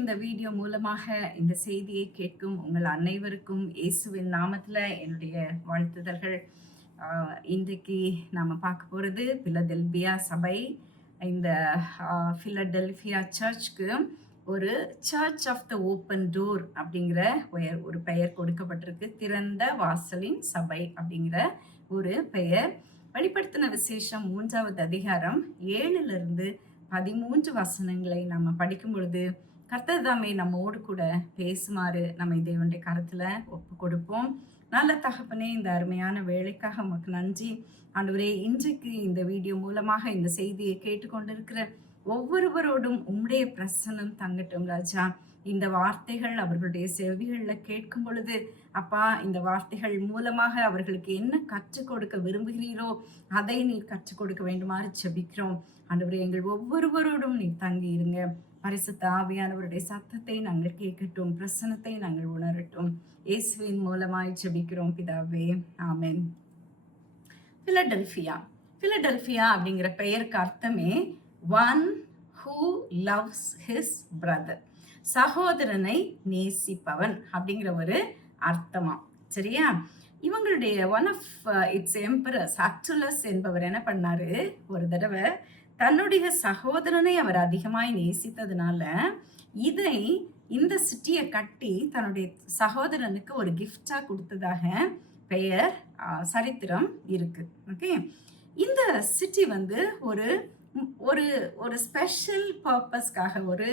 இந்த வீடியோ மூலமாக இந்த செய்தியை கேட்கும் உங்கள் அனைவருக்கும் இயேசுவின் நாமத்தில் என்னுடைய வாழ்த்துதல்கள். இன்றைக்கு நாம் பார்க்க போகிறது பிலடெல்பியா சபை. இந்த பிலடெல்பியா சர்ச்சுக்கு ஒரு church of the open door அப்படிங்கிற ஒரு பெயர் கொடுக்கப்பட்டிருக்கு. திறந்த வாசலின் சபை அப்படிங்கிற ஒரு பெயர். வெளிப்படுத்தின விசேஷம் 3வது அதிகாரம் 7லிருந்து 13 வசனங்களை நம்ம படிக்கும் பொழுது கர்த்தர் தாமே நம்மோடு கூட பேசுமாறு நம்ம தேவனுடைய கருத்துல ஒப்பு கொடுப்போம். நல்ல தகப்பனே, இந்த அருமையான வேலைக்காக உமக்கு நன்றி ஆண்டவரே. இன்றைக்கு இந்த வீடியோ மூலமாக இந்த செய்தியை கேட்டுக்கொண்டிருக்கிற ஒவ்வொருவரோடும் உம்முடைய பிரசன்னம் தங்கட்டும் ராஜா. இந்த வார்த்தைகள் அவர்களுடைய செவிகளில் கேட்கும் பொழுது அப்பா, இந்த வார்த்தைகள் மூலமாக அவர்களுக்கு என்ன கற்றுக் கொடுக்க விரும்புகிறீரோ அதை நீர் கற்றுக் கொடுக்க வேண்டுமாறு ஜெபிக்கிறோம் ஆண்டவரே. எங்கள் ஒவ்வொருவரோடும் நீர் தங்கி இருங்க. பரிசுத்த ஆவியானவருடைய சத்தத்தை நாங்கள் கேட்கட்டும், பிரசன்னத்தை நாங்கள் உணரட்டும். இயேசுவின் மூலமாய் ஜெபிக்கிறோம் பிதாவே, ஆமென். பிலடெல்பியா பிலடெல்பியா அப்படிங்கிற பெயருக்கு அர்த்தமே one who loves his brother, சகோதரனை நேசிப்பவன் அப்படிங்கிற ஒரு அர்த்தமா. சரியா? இவங்களுடைய ஒன் ஆஃப் இட்ஸ் எம்பரர்ஸ் அக்சுலஸ் என்பவர் என்ன பண்ணாரு, ஒரு தடவை தன்னுடைய சகோதரனை அவர் அதிகமாய் நேசித்ததுனால இந்த சிட்டியை கட்டி தன்னுடைய சகோதரனுக்கு ஒரு கிஃப்டா கொடுத்ததாக பெயர் சரித்திரம் இருக்கு. ஓகே, இந்த சிட்டி ஒரு ஒரு ஒரு ஸ்பெஷல் பர்பஸ்க்காக, ஒரு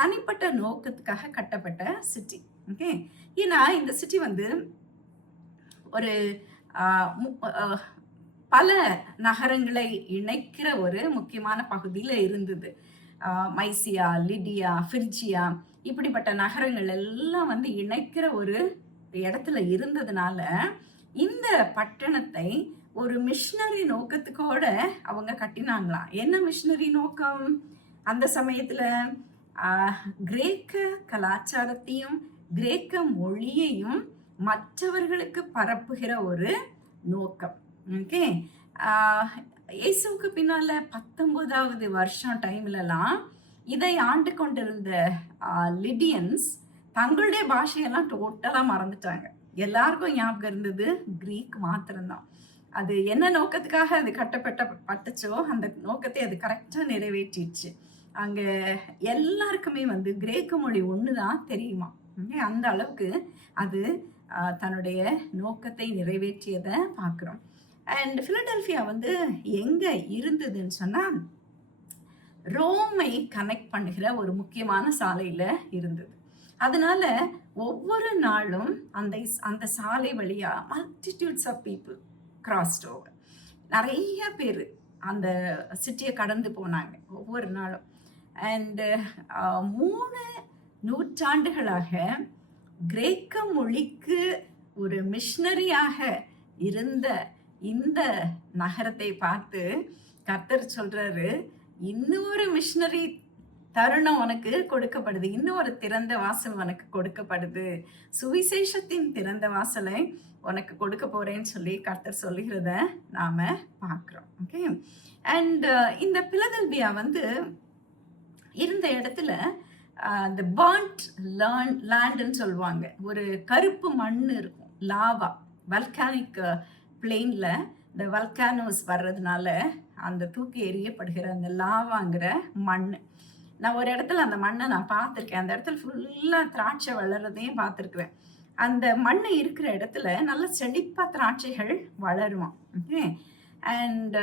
தனிப்பட்ட நோக்கத்துக்காக கட்டப்பட்ட சிட்டி. ஓகே, ஏன்னா இந்த சிட்டி ஒரு பல நகரங்களை இணைக்கிற ஒரு முக்கியமான பகுதியில் இருந்தது. மைசியா, லிடியா, ஃபிர்ஜியா இப்படிப்பட்ட நகரங்கள் எல்லாம் இணைக்கிற ஒரு இடத்துல இருந்ததுனால இந்த பட்டணத்தை ஒரு மிஷனரி நோக்கத்துக்கோட அவங்க கட்டினாங்களாம். என்ன மிஷனரி நோக்கம்? அந்த சமயத்துல கிரேக்க கலாச்சாரத்தையும் கிரேக்க மொழியையும் மற்றவர்களுக்கு பரப்புகிற ஒரு நோக்கம். ஓகே, இயேசுவுக்கு பின்னால 19வது வருஷம் டைம்லலாம் இதை ஆண்டு கொண்டிருந்த லிடியன்ஸ் தங்களுடைய பாஷையெல்லாம் டோட்டலாக மறந்துட்டாங்க. எல்லாருக்கும் ஞாபகம் இருந்தது கிரீக் மாத்திரம்தான். அது என்ன நோக்கத்துக்காக அது கட்டப்பட்டச்சோ அந்த நோக்கத்தை அது கரெக்டாக நிறைவேற்றிடுச்சு. அங்கே எல்லாருக்குமே கிரேக்க மொழி ஒன்று தான் தெரியுமா. அந்த அளவுக்கு அது தன்னுடைய நோக்கத்தை நிறைவேற்றியதை பார்க்குறோம். அண்ட் பிலடெல்பியா எங்கே இருந்ததுன்னு சொன்னால் ரோமை கனெக்ட் பண்ணுகிற ஒரு முக்கியமான சாலையில் இருந்தது. அதனால ஒவ்வொரு நாளும் அந்த சாலை வழியா multitudes of people crossed over. நிறைய பேர் அந்த சிட்டியை கடந்து போனாங்க ஒவ்வொரு நாளும். அண்டு 3 நூற்றாண்டுகளாக கிரேக்க மொழிக்கு ஒரு மிஷனரியாக இருந்த இந்த நகரத்தை பார்த்து கர்த்தர் சொல்றாரு, இன்னொரு மிஷனரி தருணம் உனக்கு கொடுக்கப்படுது, இன்னொரு திறந்த வாசல் உனக்கு கொடுக்கப்படுது, சுவிசேஷத்தின் திறந்த வாசலை உனக்கு கொடுக்க போறேன்னு சொல்லி கர்த்தர் சொல்லுகிறத நாம பார்க்கிறோம். ஓகே, அண்ட் இந்த பிலடெல்பியா இருந்த இடத்துல இந்த பர்ன்ட் லேண்டுன்னு சொல்லுவாங்க. ஒரு கருப்பு மண் இருக்கும், லாவா, வல்கானிக் பிளெயின்ல இந்த வல்கானோஸ் வர்றதுனால அந்த தூக்கி எறியப்படுகிற அந்த லாவாங்கிற மண். நான் ஒரு இடத்துல அந்த மண்ணை நான் பார்த்துருக்கேன். அந்த இடத்துல ஃபுல்லாக திராட்சை வளர்றதையும் பார்த்துருக்குறேன். அந்த மண் இருக்கிற இடத்துல நல்ல செழிப்பாக திராட்சைகள் வளருமா. ஓகே, அண்ட்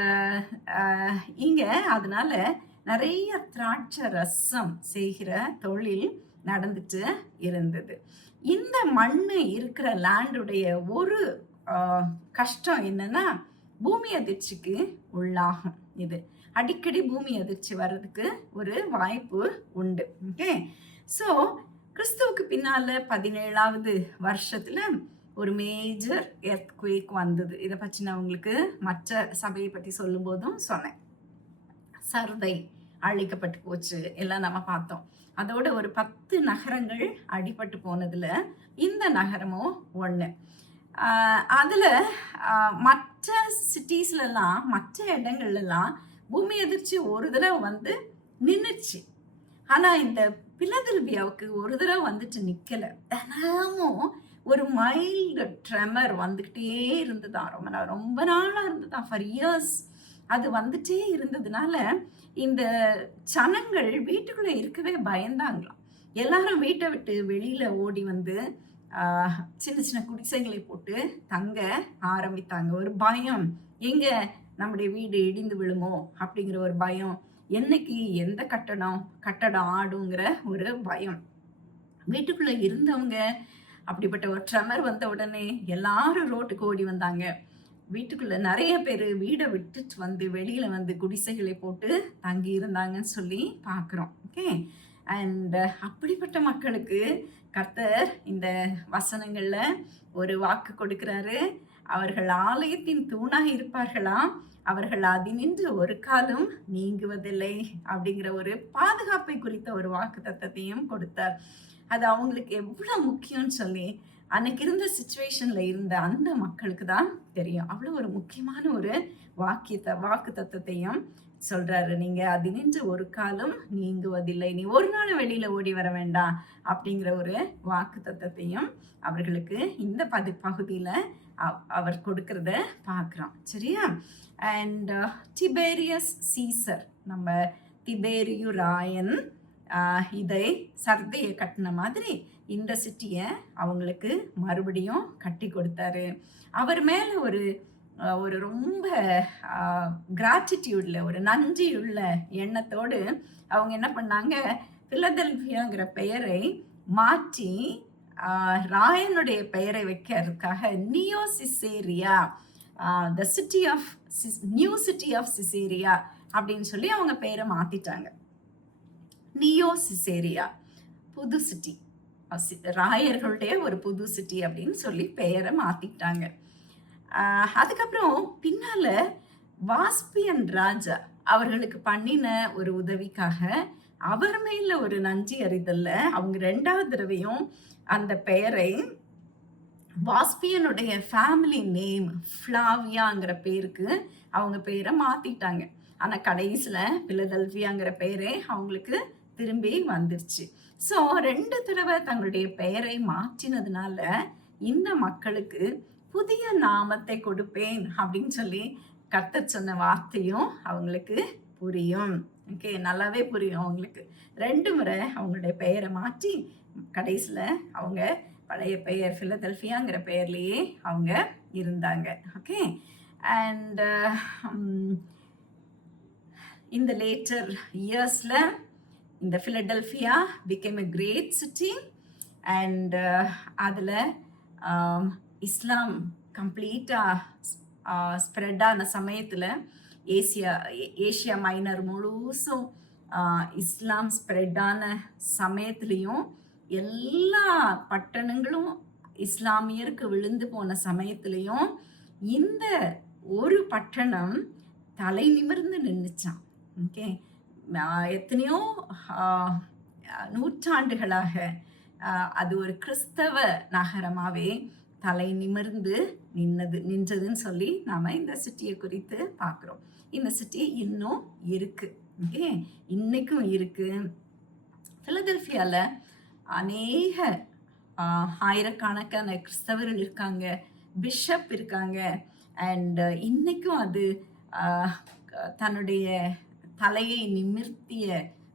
இங்கே அதனால நிறைய திராட்சை ரசம் செய்கிற தொழில் நடந்துட்டு இருந்தது. இந்த மண் இருக்கிற லேண்டுடைய ஒரு கஷ்டம் என்னன்னா, பூமி அதிர்ச்சிக்கு உள்ளாகும். இது அடிக்கடி பூமி அதிர்ச்சி வர்றதுக்கு ஒரு வாய்ப்பு உண்டு. ஓகே, ஸோ கிறிஸ்துவுக்கு பின்னால 17வது வருஷத்துல ஒரு மேஜர் எர்த்குவேக் வந்தது. இதை பற்றி நான் உங்களுக்கு மற்ற சபையை பற்றி சொல்லும் போதும் சொன்னேன். சர்தை அழிக்கப்பட்டு போச்சு, எல்லாம் நம்ம பார்த்தோம். அதோட ஒரு 10 நகரங்கள் அடிபட்டு போனதுல இந்த நகரமும் ஒன்று. அதுல மற்ற சிட்டிஸ்லாம், மற்ற இடங்கள்லாம் பூமி எதிர்ச்சி ஒரு தடவை நின்றுச்சு. ஆனா இந்த பிலதெல்பியாவுக்கு ஒரு தடவை வந்துட்டு நிக்கல. தினமும் ஒரு மைல்டு ட்ரெமர் வந்துகிட்டே இருந்ததாம். ரொம்ப நாளா இருந்ததாம். ஃபார் இயர்ஸ் அது வந்துட்டே இருந்ததுனால, இந்த ஜனங்கள் வீட்டுக்குள்ள இருக்கவே பயந்தாங்களாம். எல்லாரும் வீட்ட விட்டு வெளியில ஓடி வந்து, ஆ சின்ன சின்ன குடிசைகளை போட்டு தங்க ஆரம்பித்தாங்க. ஒரு பயம். எங்க நம்முடைய வீடு இடிந்து விழுமோ? அப்படிங்கிற ஒரு பயம். என்னைக்கு எந்த கட்டடம் ஆடுங்கிற ஒரு பயம். வீட்டுக்குள்ள இருந்தவங்க அப்படிப்பட்ட ஒரு ட்ரெமர் வந்த உடனே எல்லாரும் ரோட்டுக்கு ஓடி வந்தாங்க. வீட்டுக்குள்ள நெறைய பேரு வீட விட்டுட்டு வந்து வெளியில வந்து குடிசைகளை போட்டு தங்கி இருந்தாங்கன்னு சொல்லி பார்க்குறோம். ஓகே. அண்ட் அப்படிப்பட்ட மக்களுக்கு கர்த்தர் இந்த வசனங்கள்ல ஒரு வாக்கு கொடுக்கிறாரு. அவர்கள் ஆலயத்தின் தூணாக இருப்பார்களாம். அவர்கள் அதினின்று ஒரு காலும் நீங்குவதில்லை அப்படிங்கிற ஒரு பாதுகாப்பை குறித்த ஒரு வாக்குத்தத்தத்தையும் கொடுத்தார். அது அவங்களுக்கு எவ்வளவு முக்கியம்னு சொல்லி அன்னைக்கு இருந்த சிச்சுவேஷன்ல இருந்த அந்த மக்களுக்கு தான் தெரியும். அவ்வளவு ஒரு முக்கியமான ஒரு வாக்கு தத்தத்தையும் சொல்றாரு. நீங்க அதினின்று ஒரு காலம் நீங்குவதில்லை, நீ ஒரு நாள் வெளியில ஓடி வர வேண்டாம் அப்படிங்கிற ஒரு வாக்கு தத்தத்தையும் அவர்களுக்கு இந்த பகுதியில அவர் கொடுக்கறத பார்க்கிறோம். சரியா? அண்ட் டிபேரியஸ் சீசர், நம்ம திபேரியு ராயன் இதை சர்தையை கட்டின மாதிரி இந்த சிட்டியை அவங்களுக்கு மறுபடியும் கட்டி கொடுத்தாரு. அவர் மேல ஒரு ரொம்ப கிராட்டிடியூட்ல, ஒரு நன்றியுள்ள எண்ணத்தோடு அவங்க என்ன பண்ணாங்க, பிலதெல்பியாங்கிற பெயரை மாற்றி ராயனுடைய பெயரை வைக்கிறதுக்காக Neo Caesarea, the city of new city of Caesarea அப்படின்னு சொல்லி அவங்க பெயரை மாத்திட்டாங்க. நியோ சிசேரியா, புது சிட்டி, ராயர்களுடைய ஒரு புது சிட்டி அப்படின்னு சொல்லி பெயரை மாத்திட்டாங்க. அதுக்கப்புறம் பின்னால வாஸ்பியன் ராஜா அவர்களுக்கு பண்ணின ஒரு உதவிக்காக அவர் மேல ஒரு நன்றி அறிதல்ல அவங்க 2வது தடவையும் அந்த பெயரை வாஸ்பியனுடைய ஃபேமிலி நேம் ஃப்ளாவியாங்கிற பேருக்கு அவங்க பெயரை மாத்திட்டாங்க. ஆனா கடைசியில பிலதெல்பியாங்கிற பெயரே அவங்களுக்கு திரும்பி வந்துருச்சு. ஸோ 2 தடவை தங்களுடைய பெயரை மாற்றினதுனால இந்த மக்களுக்கு புதிய நாமத்தை கொடுப்பேன் அப்படின்னு சொல்லி கர்த்தர் சொன்ன வார்த்தையும் அவங்களுக்கு புரியும். ஓகே, நல்லாவே புரியும் அவங்களுக்கு. 2 முறை அவங்களுடைய பெயரை மாற்றி கடைசியில் அவங்க பழைய பெயர் பிலதெல்பியாங்கிற பெயர்லேயே அவங்க இருந்தாங்க. ஓகே. அண்ட் இந்த லேட்டர் இயர்ஸில் இந்த Philadelphia became a great city and அதில் இஸ்லாம் கம்ப்ளீட்டாக ஸ்ப்ரெட் ஆன சமயத்தில் ஏஷியா மைனர் முழுசும் இஸ்லாம் ஸ்ப்ரெட் ஆன சமயத்துலேயும் எல்லா பட்டணங்களும் இஸ்லாமியருக்கு விழுந்து போன சமயத்துலேயும் இந்த ஒரு பட்டணம் தலை நிமிர்ந்து நின்றுச்சான். ஓகே, எத்தனையோ நூற்றாண்டுகளாக அது ஒரு கிறிஸ்தவ நகரமாகவே தலை நிமிர்ந்து நின்றதுன்னு சொல்லி நாம் இந்த சிட்டியை குறித்து பார்க்குறோம். இந்த சிட்டி இன்னும் இருக்குது. ஓகே, இன்னைக்கும் இருக்குது. பிலதெல்பியாவில் அநேக ஆயிரக்கணக்கான கிறிஸ்தவர்கள் இருக்காங்க, பிஷப் இருக்காங்க. அண்ட் இன்னைக்கும் அது தன்னுடைய தலையை நிமிர்த்திய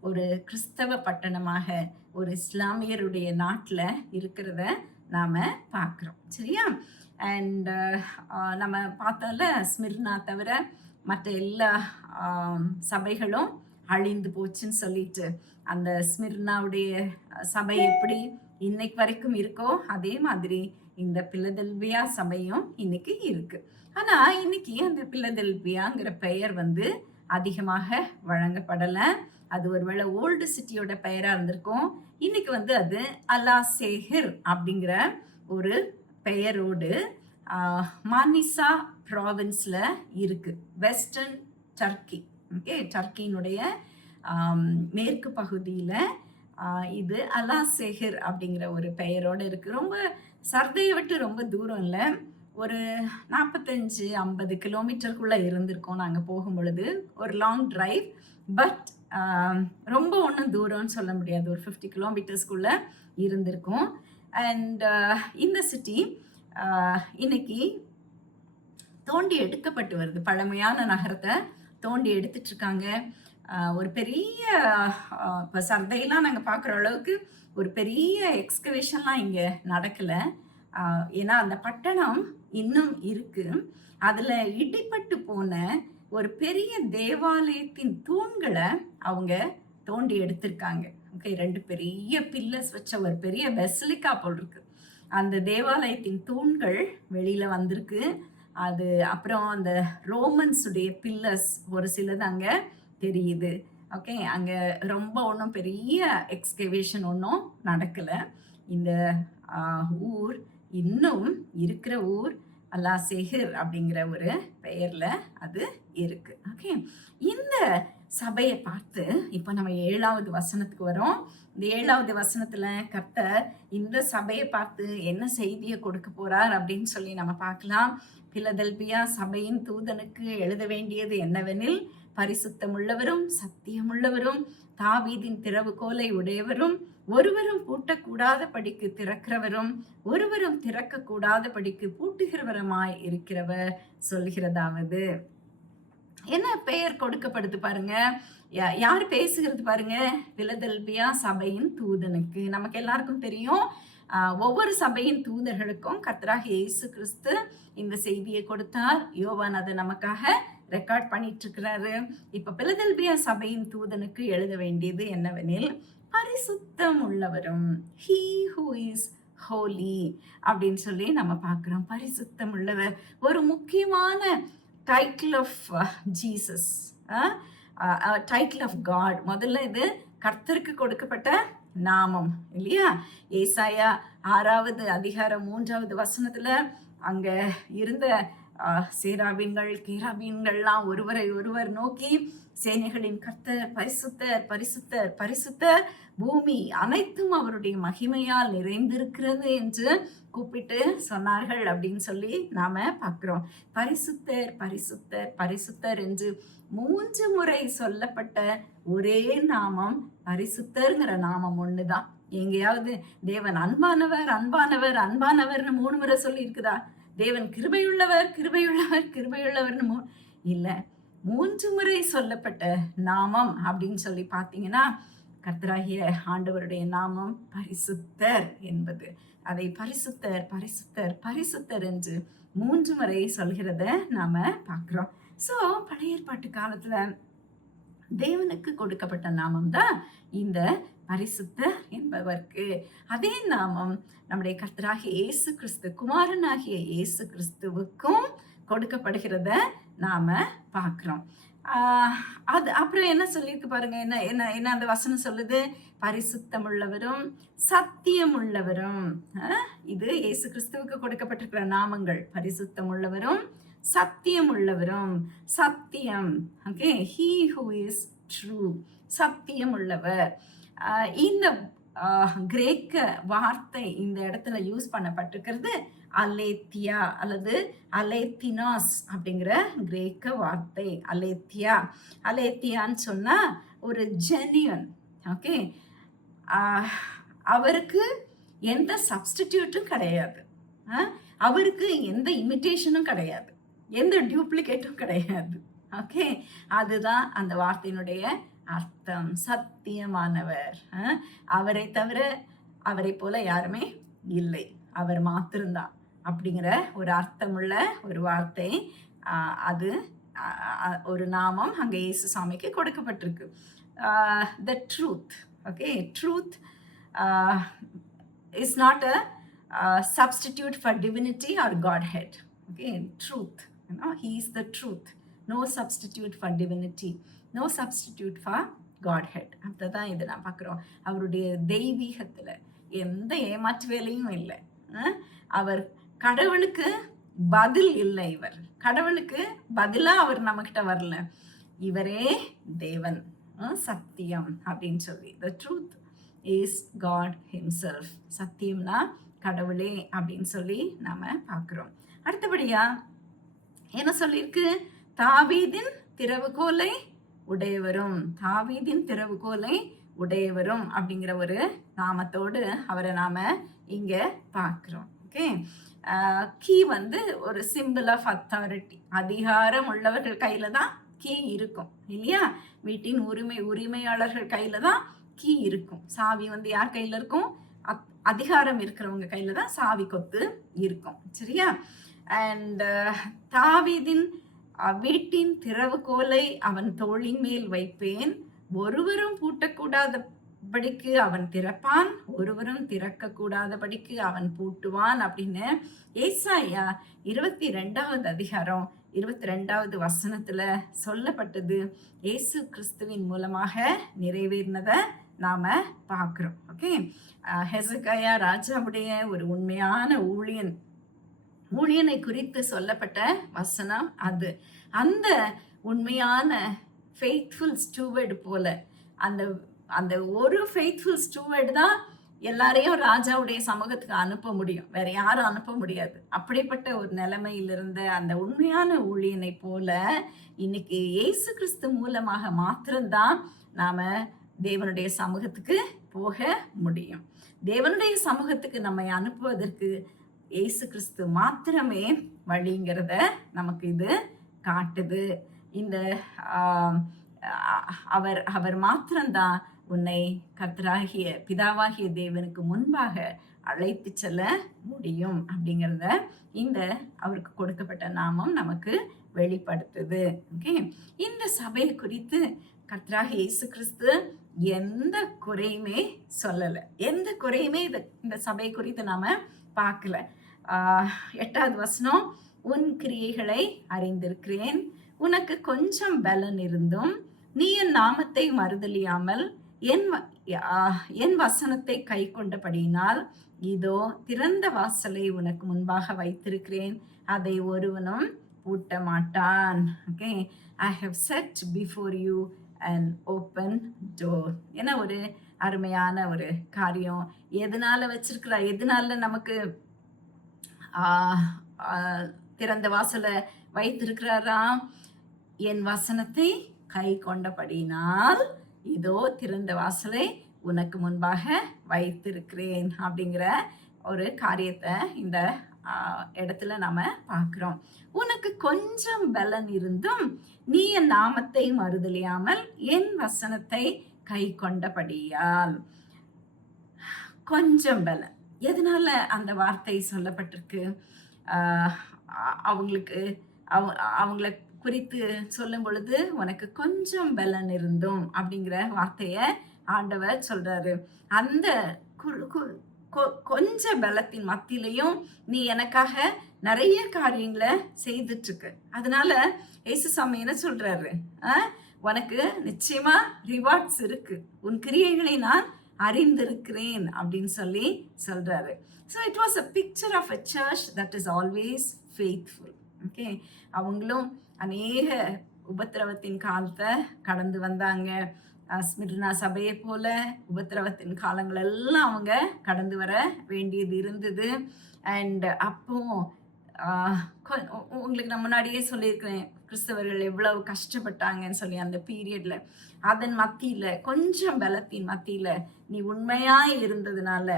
ஒரு கிறிஸ்தவ பட்டணமாக ஒரு இஸ்லாமியருடைய நாட்டில் இருக்கிறத நாம் பார்க்குறோம். சரியா? அண்ட் நம்ம பார்த்தால ஸ்மிர்னா தவிர மற்ற எல்லா சபைகளும் அழிந்து போச்சுன்னு சொல்லிட்டு அந்த ஸ்மிர்னாவுடைய சபை எப்படி இன்னைக்கு வரைக்கும் இருக்கோ அதே மாதிரி இந்த பிலதெல்பியா சபையும் இன்னைக்கு இருக்கு. ஆனால் இன்னைக்கு அந்த பிலதெல்பியாங்கிற பெயர் அதிகமாக வழங்கப்படலை. அது ஒருவேளை ஓல்டு சிட்டியோட பெயராக இருந்திருக்கும். இன்னைக்கு அது அலாசேஹிர் அப்படிங்கிற ஒரு பெயரோடு மானிசா ப்ராவின்ஸில் இருக்குது, வெஸ்டர்ன் டர்க்கி. ஓகே, டர்க்கியினுடைய மேற்கு பகுதியில் இது அலாசேஹிர் அப்படிங்கிற ஒரு பெயரோடு இருக்குது. ரொம்ப சர்தையை விட்டு ரொம்ப தூரம் இல்லை, ஒரு 45-50 கிலோமீட்டருக்குள்ளே இருந்திருக்கோம் நாங்கள் போகும் பொழுது. ஒரு லாங் டிரைவ், பட் ஆஹ் ரொம்ப ஒன்றும் தூரம்னு சொல்ல முடியாது, ஒரு 50 கிலோமீட்டர்ஸ்குள்ள இருந்திருக்கும். அண்ட் இந்த சிட்டி இன்னைக்கு தோண்டி எடுக்கப்பட்டு வருது. பழமையான நகரத்தை தோண்டி எடுத்துட்டு இருக்காங்க. ஒரு பெரிய இப்போ சந்தையெல்லாம் நாங்கள் பார்க்குற அளவுக்கு ஒரு பெரிய எக்ஸ்கவேஷன்லாம் இங்கே நடக்கலை. ஏன்னா அந்த பட்டணம் இன்னும் இருக்கு. அதில் இடிபட்டு போன ஒரு பெரிய தேவாலயத்தின் தூண்களை அவங்க தோண்டி எடுத்திருக்காங்க. ஓகே, 2 பெரிய பில்லர்ஸ் வச்ச ஒரு பெரிய பெசிலிக்கா போல் இருக்கு. அந்த தேவாலயத்தின் தூண்கள் வெளியில வந்திருக்கு. அது அப்புறம் அந்த ரோமன்ஸுடைய பில்லர்ஸ் ஒரு சிலது அங்க தெரியுது. ஓகே, அங்க ரொம்ப ஒன்றும் பெரிய எக்ஸ்கவேஷன் ஒன்றும் நடக்கல. இந்த ஊர் இன்னும் இருக்கிற ஊர் அல்லாசேகர் அப்படிங்கிற ஒரு பெயர்ல அது இருக்கு. ஓகே, இந்த சபையை பார்த்து இப்போ நம்ம 7வது வசனத்துக்கு வரோம். இந்த 7வது வசனத்துல கர்த்தர் இந்த சபையை பார்த்து என்ன செய்தியை கொடுக்க போறார் அப்படின்னு சொல்லி நம்ம பார்க்கலாம். பிலதெல்பியா சபையின் தூதனுக்கு எழுத வேண்டியது என்னவெனில், பரிசுத்தமுள்ளவரும் சத்தியமுள்ளவரும் தாவீதின் திறவுகோலை உடையவரும் ஒருவரும் பூட்டக்கூடாத படிக்கு திறக்கிறவரும் ஒருவரும் திறக்கக்கூடாத படிக்கு பூட்டுகிறவருமாய் இருக்கிறவர் சொல்கிறதாவது. என்ன பெயர் கொடுக்கப்படுது பாருங்க, யார் பேசுகிறது பாருங்க, பிலதெல்பியா சபையின் தூதனுக்கு. நமக்கு எல்லாருக்கும் தெரியும், ஒவ்வொரு சபையின் தூதர்களுக்கும் கர்த்தராகிய இயேசு கிறிஸ்து இந்த செய்தியை கொடுத்தார். யோவான் அதை நமக்காக ரெக்கார்ட் பண்ணிட்டு இருக்கிறாரு. இப்ப பிலதெல்பியா சபையின் தூதனுக்கு எழுத வேண்டியது என்னவெனில், பரிசுத்தம் உள்ளவரும், he who is holy அப்படின்னு சொல்லி நம்ம பார்க்கிறோம். பரிசுத்தம் உள்ளவர் ஒரு முக்கியமான title of Jesus, title of God. முதல்ல இது கர்த்தருக்கு கொடுக்கப்பட்ட நாமம் இல்லையா? ஏசாயா 6வது அதிகாரம் 3வது வசனத்துல அங்க இருந்த சேராபீன்கள் கேராபீன்கள்லாம் ஒருவரை ஒருவர் நோக்கி, சேனைகளின் கர்த்தர் பரிசுத்தர் பரிசுத்தர் பரிசுத்தர், பூமி அனைத்தும் அவருடைய மகிமையால் நிறைந்திருக்கிறது என்று கூப்பிட்டு சொன்னார்கள் அப்படின்னு சொல்லி நாம பார்க்கிறோம். பரிசுத்தர் பரிசுத்தர் பரிசுத்தர் என்று 3 முறை சொல்லப்பட்ட ஒரே நாமம் பரிசுத்தர்ங்கிற நாமம் ஒண்ணுதான். எங்கேயாவது தேவன் அன்பானவர் அன்பானவர் அன்பானவர்னு 3 முறை சொல்லி இருக்குதா? தேவன் கிருபையுள்ளவர் கிருபையுள்ளவர் கிருபையுள்ளவர்னு இல்லை, 3 முறை சொல்லப்பட்ட நாமம் அப்படின்னு சொல்லி பார்த்தீங்கன்னா கர்த்தராகிய ஆண்டவருடைய நாமம் பரிசுத்தர் என்பது. அதை பரிசுத்தர் பரிசுத்தர் பரிசுத்தர் என்று 3 முறை சொல்கிறத நாம பார்க்கிறோம். ஸோ பழைய ஏற்பாட்டு காலத்துல தேவனுக்கு கொடுக்கப்பட்ட நாமம் தான் இந்த பரிசுத்தர் என்பவருக்கு. அதே நாமம் நம்முடைய கர்த்தராகிய இயேசு கிறிஸ்து, குமாரனாகிய இயேசு கிறிஸ்துவுக்கும் கொடுக்கப்படுகிறத நாம பார்க்கிறோம். அது அப்புறம் என்ன சொல்லியிருக்கு பாருங்க, என்ன என்ன என்ன அந்த வசனம் சொல்லுது, பரிசுத்தம் உள்ளவரும் சத்தியம் உள்ளவரும். இது இயேசு கிறிஸ்துவுக்கு கொடுக்கப்பட்டிருக்கிற நாமங்கள், பரிசுத்தம் உள்ளவரும் சத்தியம் உள்ளவரும். சத்தியம், okay, he who is true, சத்தியம் உள்ளவர். இந்த கிரேக்க வார்த்தை இந்த இடத்துல யூஸ் பண்ணப்பட்டிருக்கிறது அலேத்தியா அல்லது அலேத்தினாஸ் அப்படிங்கிற கிரேக்க வார்த்தை. அலேத்தியா, அலேத்தியான்னு சொன்னா ஒரு ஜெனியன். ஓகே, அவருக்கு எந்த சப்ஸ்டிடியூட்டும் கிடையாது, அவருக்கு எந்த இமிட்டேஷனும் கிடையாது, எந்த டியூப்ளிகேட்டும் கிடையாது. ஓகே, அதுதான் அந்த வார்த்தையினுடைய அர்த்தம். சத்தியமானவர், அவரை தவிர அவரை போல யாருமே இல்லை, அவர் மாத்திருந்தான் அப்படிங்கிற ஒரு அர்த்தமுள்ள ஒரு வார்த்தை. அது ஒரு நாமம் அங்கே இயேசு சாமிக்கு கொடுக்கப்பட்டிருக்கு. The truth, okay, truth is not a substitute for divinity or Godhead. Okay, truth, you know, he is the truth. No substitute for divinity, no substitute for Godhead. அப்படிதான் இதை நான் பார்க்குறோம். அவருடைய தெய்வீகத்துல எந்த ஏமாற்று வேலையும் இல்லை. அவர் கடவுளுக்கு பதில் இல்லை, இவர் கடவுளுக்கு பதிலா அவர் நம்மகிட்ட வரல, இவரே தேவன், சத்தியம் அப்படின்னு சொல்லி. The truth is God himself. சத்தியம்னா கடவுளே அப்படின்னு சொல்லி நாம பார்க்கிறோம். அடுத்தபடியா என்ன சொல்லியிருக்கு, தாவீதின் திறவுகோலை உடையவரும், தாவீதின் திறவுகோலை உடையவரும் அப்படிங்கிற ஒரு நாமத்தோடு அவரை நாம இங்க பார்க்கிறோம். ஓகே, கீ வந்து ஒரு சிம்பிள் ஆஃப் அத்தாரிட்டி. அதிகாரம் உள்ளவர்கள் கையில தான் கீ இருக்கும் இல்லையா? வீட்டின் உரிமையாளர்கள் கையில தான் கீ இருக்கும். சாவி வந்து யார் கையில இருக்கும்? அதிகாரம் இருக்கிறவங்க கையில தான் சாவி கொத்து இருக்கும். சரியா? அண்ட் தாவீதின் வீட்டின் திறவுகோலை அவன் தோளின் மேல் வைப்பேன், ஒருவரும் பூட்டக்கூடாதபடிக்கு அவன் திறப்பான், ஒருவரும் திறக்க கூடாதபடிக்கு அவன் பூட்டுவான் அப்படின்னு ஏசாயா 22வது அதிகாரம் 22வது வசனத்துல சொல்லப்பட்டது இயேசு கிறிஸ்துவின் மூலமாக நிறைவேறினதை நாம பார்க்கிறோம். ஓகே, ஹெசக்கியா ராஜாவுடைய ஒரு உண்மையான ஊழியனை குறித்து சொல்லப்பட்ட வசனம் அது. அந்த உண்மையான ஃபெய்த்ஃபுல் ஸ்டூவர்டு போல அந்த அந்த ஒரு ஃபெய்த்ஃபுல் ஸ்டூவர்டு தான் எல்லாரையும் ராஜாவுடைய சமூகத்துக்கு அனுப்ப முடியும், வேற யாரும் அனுப்ப முடியாது. அப்படிப்பட்ட ஒரு நிலைமையில் இருந்த அந்த உண்மையான ஊழியனை போல இன்னைக்கு இயேசு கிறிஸ்து மூலமாக மாத்திரம்தான் நாம தேவனுடைய சமூகத்துக்கு போக முடியும். தேவனுடைய சமூகத்துக்கு நம்மை அனுப்புவதற்கு இயேசு கிறிஸ்து மாத்திரமே வழிங்கிறத நமக்கு இது காட்டுது. இந்த அவர் மாத்திரம்தான் உன்னை கர்த்தராகிய பிதாவாகிய தேவனுக்கு முன்பாக அழைத்து செல்ல முடியும் அப்படிங்கிறத இந்த அவருக்கு கொடுக்கப்பட்ட நாமம் நமக்கு வெளிப்படுத்துது. ஓகே, இந்த சபை குறித்து கர்த்தராகிய இயேசு கிறிஸ்து எந்த குறையுமே சொல்லலை, எந்த குறையுமே இந்த சபை குறித்து நாம பார்க்கல. 8வது வசனம், உன் கிரியைகளை அறிந்திருக்கிறேன், உனக்கு கொஞ்சம் பலன் இருந்தும் நீ என் நாமத்தை மறுதலியாமல் என் வசனத்தை கை கொண்டபடியினால் இதோ திறந்த வாசலை உனக்கு முன்பாக வைத்திருக்கிறேன், அதை ஒருவனும் பூட்ட மாட்டான். Okay, I have set before you and open door. ஏன்னா ஒரு அருமையான ஒரு காரியம். எதனால வச்சிருக்கிறா? எதனால நமக்கு திறந்த வாசலை வைத்திருக்கிறாரா? என் வசனத்தை கை கொண்டபடினால் இதோ திறந்த வாசலை உனக்கு முன்பாக வைத்திருக்கிறேன் அப்படிங்கிற ஒரு காரியத்தை இந்த இடத்துல நாம பார்க்கிறோம். உனக்கு கொஞ்சம் பலன் இருந்தும் நீ என் நாமத்தை மறுதலியாமல் என் வசனத்தை கை கொண்டபடியால். கொஞ்சம் பலன், எதனால அந்த வார்த்தை சொல்லப்பட்டிருக்கு? அவங்கள குறித்து சொல்லும் பொழுது உனக்கு கொஞ்சம் பலன் இருந்தும் அப்படிங்கிற வார்த்தைய ஆண்டவர் சொல்றாரு. அந்த கொஞ்ச பலத்தின் மத்தியிலையும் நீ எனக்காக நிறைய காரியங்களை செய்துட்டு இருக்கு. அதனால இயேசுசாமி என்ன சொல்றாரு? உனக்கு நிச்சயமா ரிவார்ட்ஸ் இருக்கு, உன் கிரியைகளை நான் அறிந்திருக்கிறேன் அப்படின்னு சொல்லி சொல்றாரு. So it was a picture of a church that is always faithful. Okay, அவங்களும் அநேக உபத்திரவத்தின் காலத்தை கடந்து வந்தாங்க. ஸ்மிர்னா சபையை போல உபத்திரவத்தின் காலங்கள் எல்லாம் அவங்க கடந்து வர வேண்டியது இருந்தது. அண்ட் அப்போ உங்களுக்கு நான் முன்னாடியே சொல்லியிருக்கிறேன் கிறிஸ்தவர்கள் எவ்வளவு கஷ்டப்பட்டாங்கன்னு சொல்லி அந்த பீரியட்ல. அதன் மத்தியில கொஞ்சம் பலத்தின் மத்தியில நீ உண்மையாய் இருந்ததுனால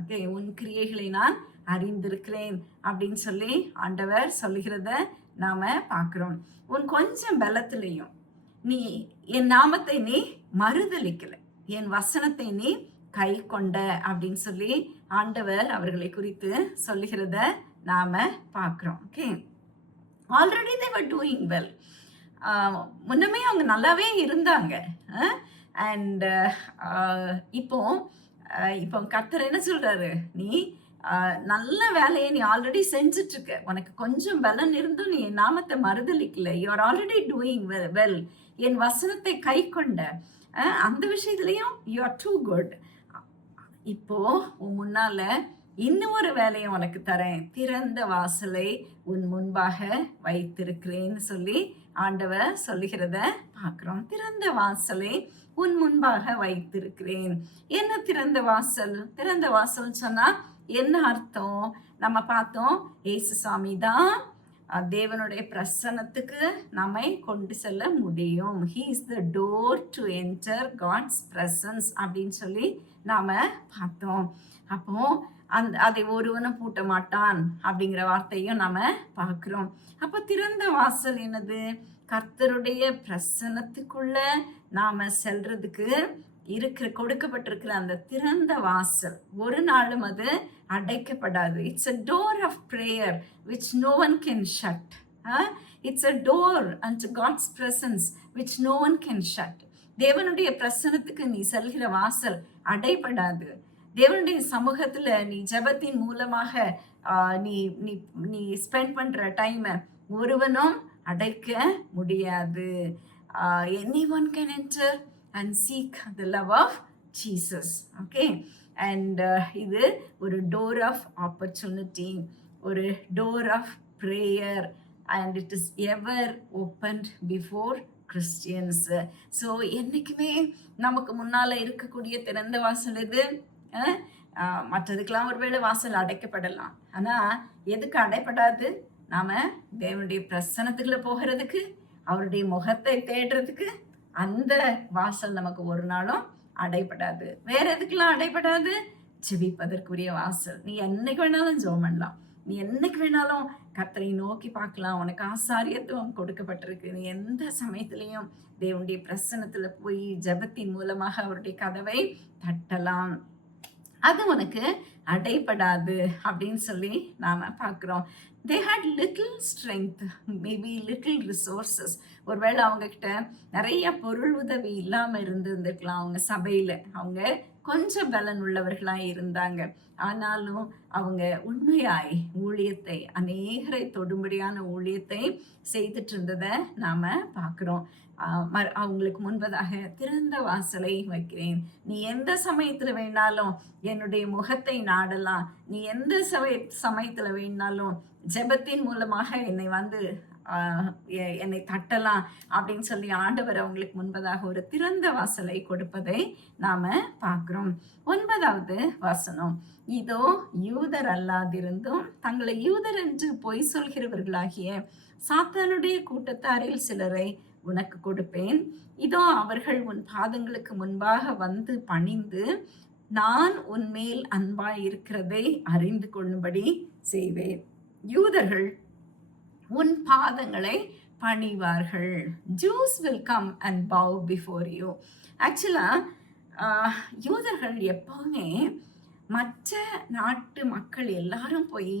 ஓகே, உன் கிரியைகளை நான் அறிந்திருக்கிறேன் அப்படின்னு சொல்லி ஆண்டவர் சொல்லுகிறத நாம பார்க்கிறோம். உன் கொஞ்சம் பலத்திலையும் நீ என் நாமத்தை நீ மறுதலிக்கல, என் வசனத்தை நீ கை கொண்ட அப்படின்னு சொல்லி ஆண்டவர் அவர்களை குறித்து சொல்லுகிறத நாம பார்க்கிறோம். Okay, already they were doing well. முன்னமே அவங்க நல்லாவே இருந்தாங்க. அண்ட் இப்போ கர்த்தர் என்ன சொல்றாரு? நீ நல்ல வேலையை நீ ஆல்ரெடி செஞ்சுட்டு இருக்க, உனக்கு கொஞ்சம் பலன் இருந்தும் நீ என் நாமத்தை மறுதலிக்கல, you are already doing well, என் வசனத்தை கை கொண்ட அந்த விஷயத்துலயும் யூ ஆர் டூ குட். இப்போ உன் முன்னால இன்னும் ஒரு வேலையை உனக்கு தரேன், திறந்த வாசலை உன் முன்பாக வைத்திருக்கிறேன்னு சொல்லி ஆண்டவர் சொல்லுகிறத பார்க்கிறோம். திறந்த வாசலை உன் முன்பாக வைத்திருக்கிறேன். என்ன திறந்த வாசல்? திறந்த வாசல் சொன்னா என்ன அர்த்தம்? நம்ம பார்த்தோம், ஏசுசாமி தான் தேவனுடைய பிரசன்னத்துக்கு நம்மை கொண்டு செல்ல முடியும். He is the door to enter God's presence அப்படின்னு சொல்லி நாம் பார்த்தோம். அப்போ அதை ஒருவனும் பூட்ட மாட்டான் அப்படிங்கிற வார்த்தையும் நாம் பார்க்குறோம். அப்போ திறந்த வாசல் என்னது? கர்த்தருடைய பிரசன்னத்துக்குள்ள நாம் செல்றதுக்கு கொடுக்கப்பட்டிருக்கிற அந்த திறந்த வாசல் ஒரு நாளும் அது அடைக்கப்படாது. It's a door of prayer which no one can shut. It's a door and God's presence which no one can shut. தேவனுடைய பிரசனத்துக்கு நீ செல்கிற வாசல் அடைப்படாது. தேவனுடைய சமூகத்துல நீ ஜெபத்தின் மூலமாக நீ நீ நீ ஸ்பெண்ட் பண்ற டைமை ஒருவனும் அடைக்க முடியாது. anyone can enter and seek the love of Jesus. Okay, and இது ஒரு door of opportunity, ஒரு door of prayer, and it is ever opened before Christians. So என்றைக்குமே நமக்கு முன்னால் இருக்கக்கூடிய திறந்த வாசல் இது. மற்றதுக்கெல்லாம் ஒருவேளை வாசல் அடைக்கப்படலாம், ஆனால் எதுக்கு அடைப்படாது? நாம் தேவனுடைய பிரசன்னத்துக்குள்ள போகிறதுக்கு, அவருடைய முகத்தை தேடுறதுக்கு அந்த வாசல் நமக்கு ஒரு நாளும் அடைப்படாது. வேற எதுக்கெல்லாம் அடைப்படாது? ஜெபிப்பதற்குரிய வாசல். நீ என்னைக்கு வேணாலும் ஜெபம் பண்ணலாம், நீ என்னைக்கு வேணாலும் கர்த்தரை நோக்கி பார்க்கலாம். உனக்கு ஆசாரியத்துவம் கொடுக்கப்பட்டிருக்கு. நீ எந்த சமயத்திலையும் தேவனுடைய பிரசன்னத்துல போய் ஜெபத்தின் மூலமாக அவருடைய கதவை தட்டலாம். அது உனக்கு அடைப்படாது அப்படின்னு சொல்லி நாம பார்க்குறோம். they had little strength, maybe little resources. ஒருவேளை அவங்க கிட்ட நிறைய பொருள் உதவி இல்லாமல் இருந்திருக்கலாம். அவங்க சபையில் அவங்க கொஞ்சம் பலன் உள்ளவர்களாக இருந்தாங்க. ஆனாலும் அவங்க உண்மையாய் ஊழியத்தை, அநேகரை தொடும்படியான ஊழியத்தை செய்துட்டு இருந்ததை நாம் பார்க்குறோம். அவங்களுக்கு முன்பதாக திறந்த வாசலை வைக்கிறேன். நீ எந்த சமயத்தில் வேணாலும் என்னுடைய முகத்தை நாடலாம். நீ எந்த சமயத்தில் வேணாலும் ஜெபத்தின் மூலமாக என்னை தட்டலாம் அப்படின்னு சொல்லி ஆண்டவர் அவங்களுக்கு முன்பதாக ஒரு திறந்த வாசலை கொடுப்பதை நாம பார்க்கிறோம். 9வது வசனம், இதோ யூதர் அல்லாதிருந்தும் தங்களை யூதர் என்று பொய் சொல்கிறவர்களாகிய சாத்தானுடைய கூட்டத்தாரில் சிலரை உனக்கு கொடுப்பேன். இதோ அவர்கள் உன் பாதங்களுக்கு முன்பாக வந்து பணிந்து நான் உன்மேல் அன்பாய் இருக்கிறதை அறிந்து கொள்ளும்படி செய்வேன். யூதர்கள் உன் பாதங்களை பணிவார்கள். Jews will come and bow before you. ஆக்சுவலா யூதர்கள் எப்பவுமே மற்ற நாட்டு மக்கள் எல்லாரும் போய்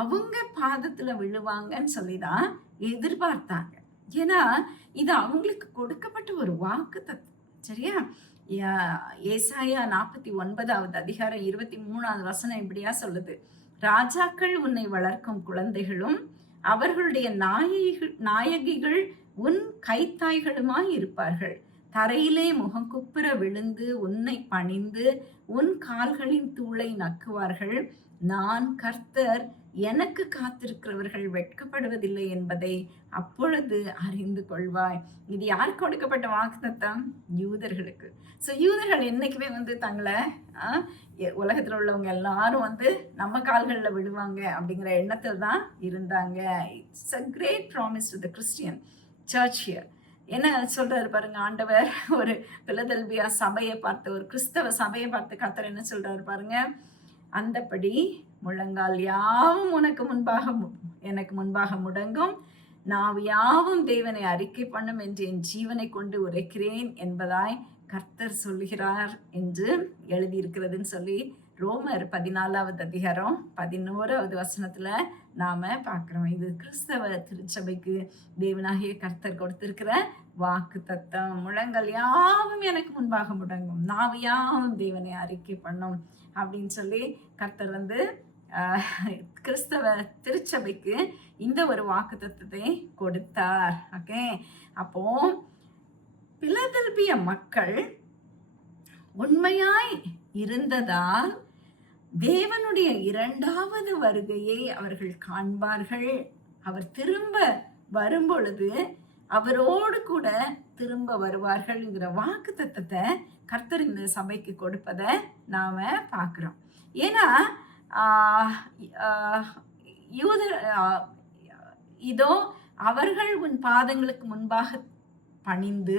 அவங்க பாதத்துல விழுவாங்கன்னு சொல்லிதான் எதிர்பார்த்தாங்க. ஏன்னா இது அவங்களுக்கு கொடுக்கப்பட்ட ஒரு வாக்கு தத்துவம். சரியா? ஏசாயா 49வது அதிகாரம் 23வது வசனம் இப்படியா சொல்லுது, ராஜாக்கள் உன்னை வளர்க்கும் குழந்தைகளும் அவர்களுடைய நாயகிகள் உன் கைத்தாய்களுமாய் இருப்பார்கள். தரையிலே முகங்குப்புற விழுந்து உன்னை பணிந்து உன் கால்களின் தூளை நக்குவார்கள். நான் கர்த்தர், எனக்கு காத்திருக்கிறவர்கள் வெட்கப்படுவதில்லை என்பதை அப்பொழுது அறிந்து கொள்வாய். இது யாருக்கு கொடுக்கப்பட்ட வாக்குத்தத்தம்? யூதர்களுக்கு. ஸோ யூதர்கள் என்னைக்குமே தங்களை உலகத்தில் உள்ளவங்க எல்லாரும் நம்ம கால்களில் விடுவாங்க அப்படிங்கிற எண்ணத்தில் தான் இருந்தாங்க. It's a great promise to the Christian church here. என்ன சொல்றாரு பாருங்க ஆண்டவர். ஒரு பிலதெல்பியா சபையை பார்த்து, ஒரு கிறிஸ்தவ சபையை பார்த்து கர்த்தர் என்ன சொல்றாரு பாருங்க, அந்தபடி முழங்கால் யாவும் எனக்கு முன்பாக முடங்கும், நாவு யாவும் தேவனை அறிக்கை பண்ணும் என்று என் ஜீவனை கொண்டு உரைக்கிறேன் என்பதாய் கர்த்தர் சொல்லுகிறார் என்று எழுதியிருக்கிறதுன்னு சொல்லி ரோமர் 14வது அதிகாரம் 11வது வசனத்துல நாம பார்க்கிறோம். இது கிறிஸ்தவ திருச்சபைக்கு தேவனாகிய கர்த்தர் கொடுத்திருக்கிற வாக்கு தத்தம். முழங்கால் யாவும் எனக்கு முன்பாக முடங்கும், நாவு யாவும் தேவனை அறிக்கை பண்ணும் அப்படின்னு சொல்லி கர்த்தர் கிறிஸ்தவ திருச்சபைக்கு இந்த ஒரு வாக்கு தத்தத்தை கொடுத்தார். ஓகே, அப்போ பிலதெல்பிய மக்கள் உண்மையாய் இருந்ததால் தேவனுடைய 2வது வருகையை அவர்கள் காண்பார்கள். அவர் திரும்ப வரும்பொழுது அவரோடு கூட திரும்ப வருவார்கள்ங்கிற வாக்கு தத்தத்தை கர்த்தர் இந்த சபைக்கு கொடுப்பதை நாம பார்க்கிறோம். ஏன்னா இதோ அவர்கள் உன் பாதங்களுக்கு முன்பாக பணிந்து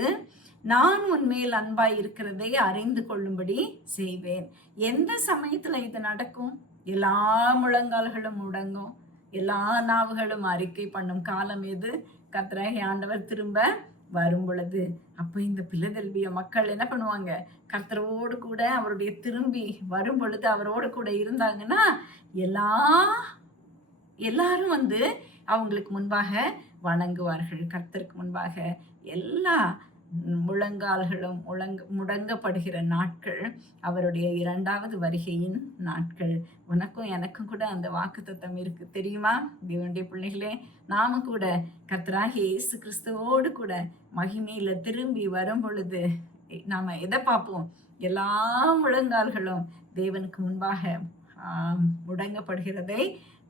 நான் உன்மேல் அன்பாய் இருக்கிறதை அறிந்து கொள்ளும்படி செய்வேன். எந்த சமயத்துல இது நடக்கும்? எல்லா முழங்கால்களும் முடங்கும், எல்லா நாவுகளும் அறிக்கை பண்ணும் காலம் எது? கர்த்தராகிய ஆண்டவர் திரும்ப வரும் பொழுது. அப்போ இந்த பிலதெல்பியா மக்கள் என்ன பண்ணுவாங்க? கர்த்தரோடு கூட அவருடைய திரும்பி வரும் பொழுது அவரோடு கூட இருந்தாங்கன்னா எல்லாரும் வந்து அவங்களுக்கு முன்பாக வணங்குவார்கள். கர்த்தருக்கு முன்பாக எல்லா முழங்கால்களும் முடங்கப்படுகிற நாட்கள் அவருடைய 2வது வருகையின் நாட்கள். உனக்கும் எனக்கும் கூட அந்த வாக்குத்தத்தம் இருக்கு, தெரியுமா? தேவனுடைய பிள்ளைகளே, நாம கூட கர்த்தராகிய இயேசு கிறிஸ்துவோடு கூட மகிமையில திரும்பி வரும் பொழுது நாம எதை பார்ப்போம்? எல்லா முழங்கால்களும் தேவனுக்கு முன்பாக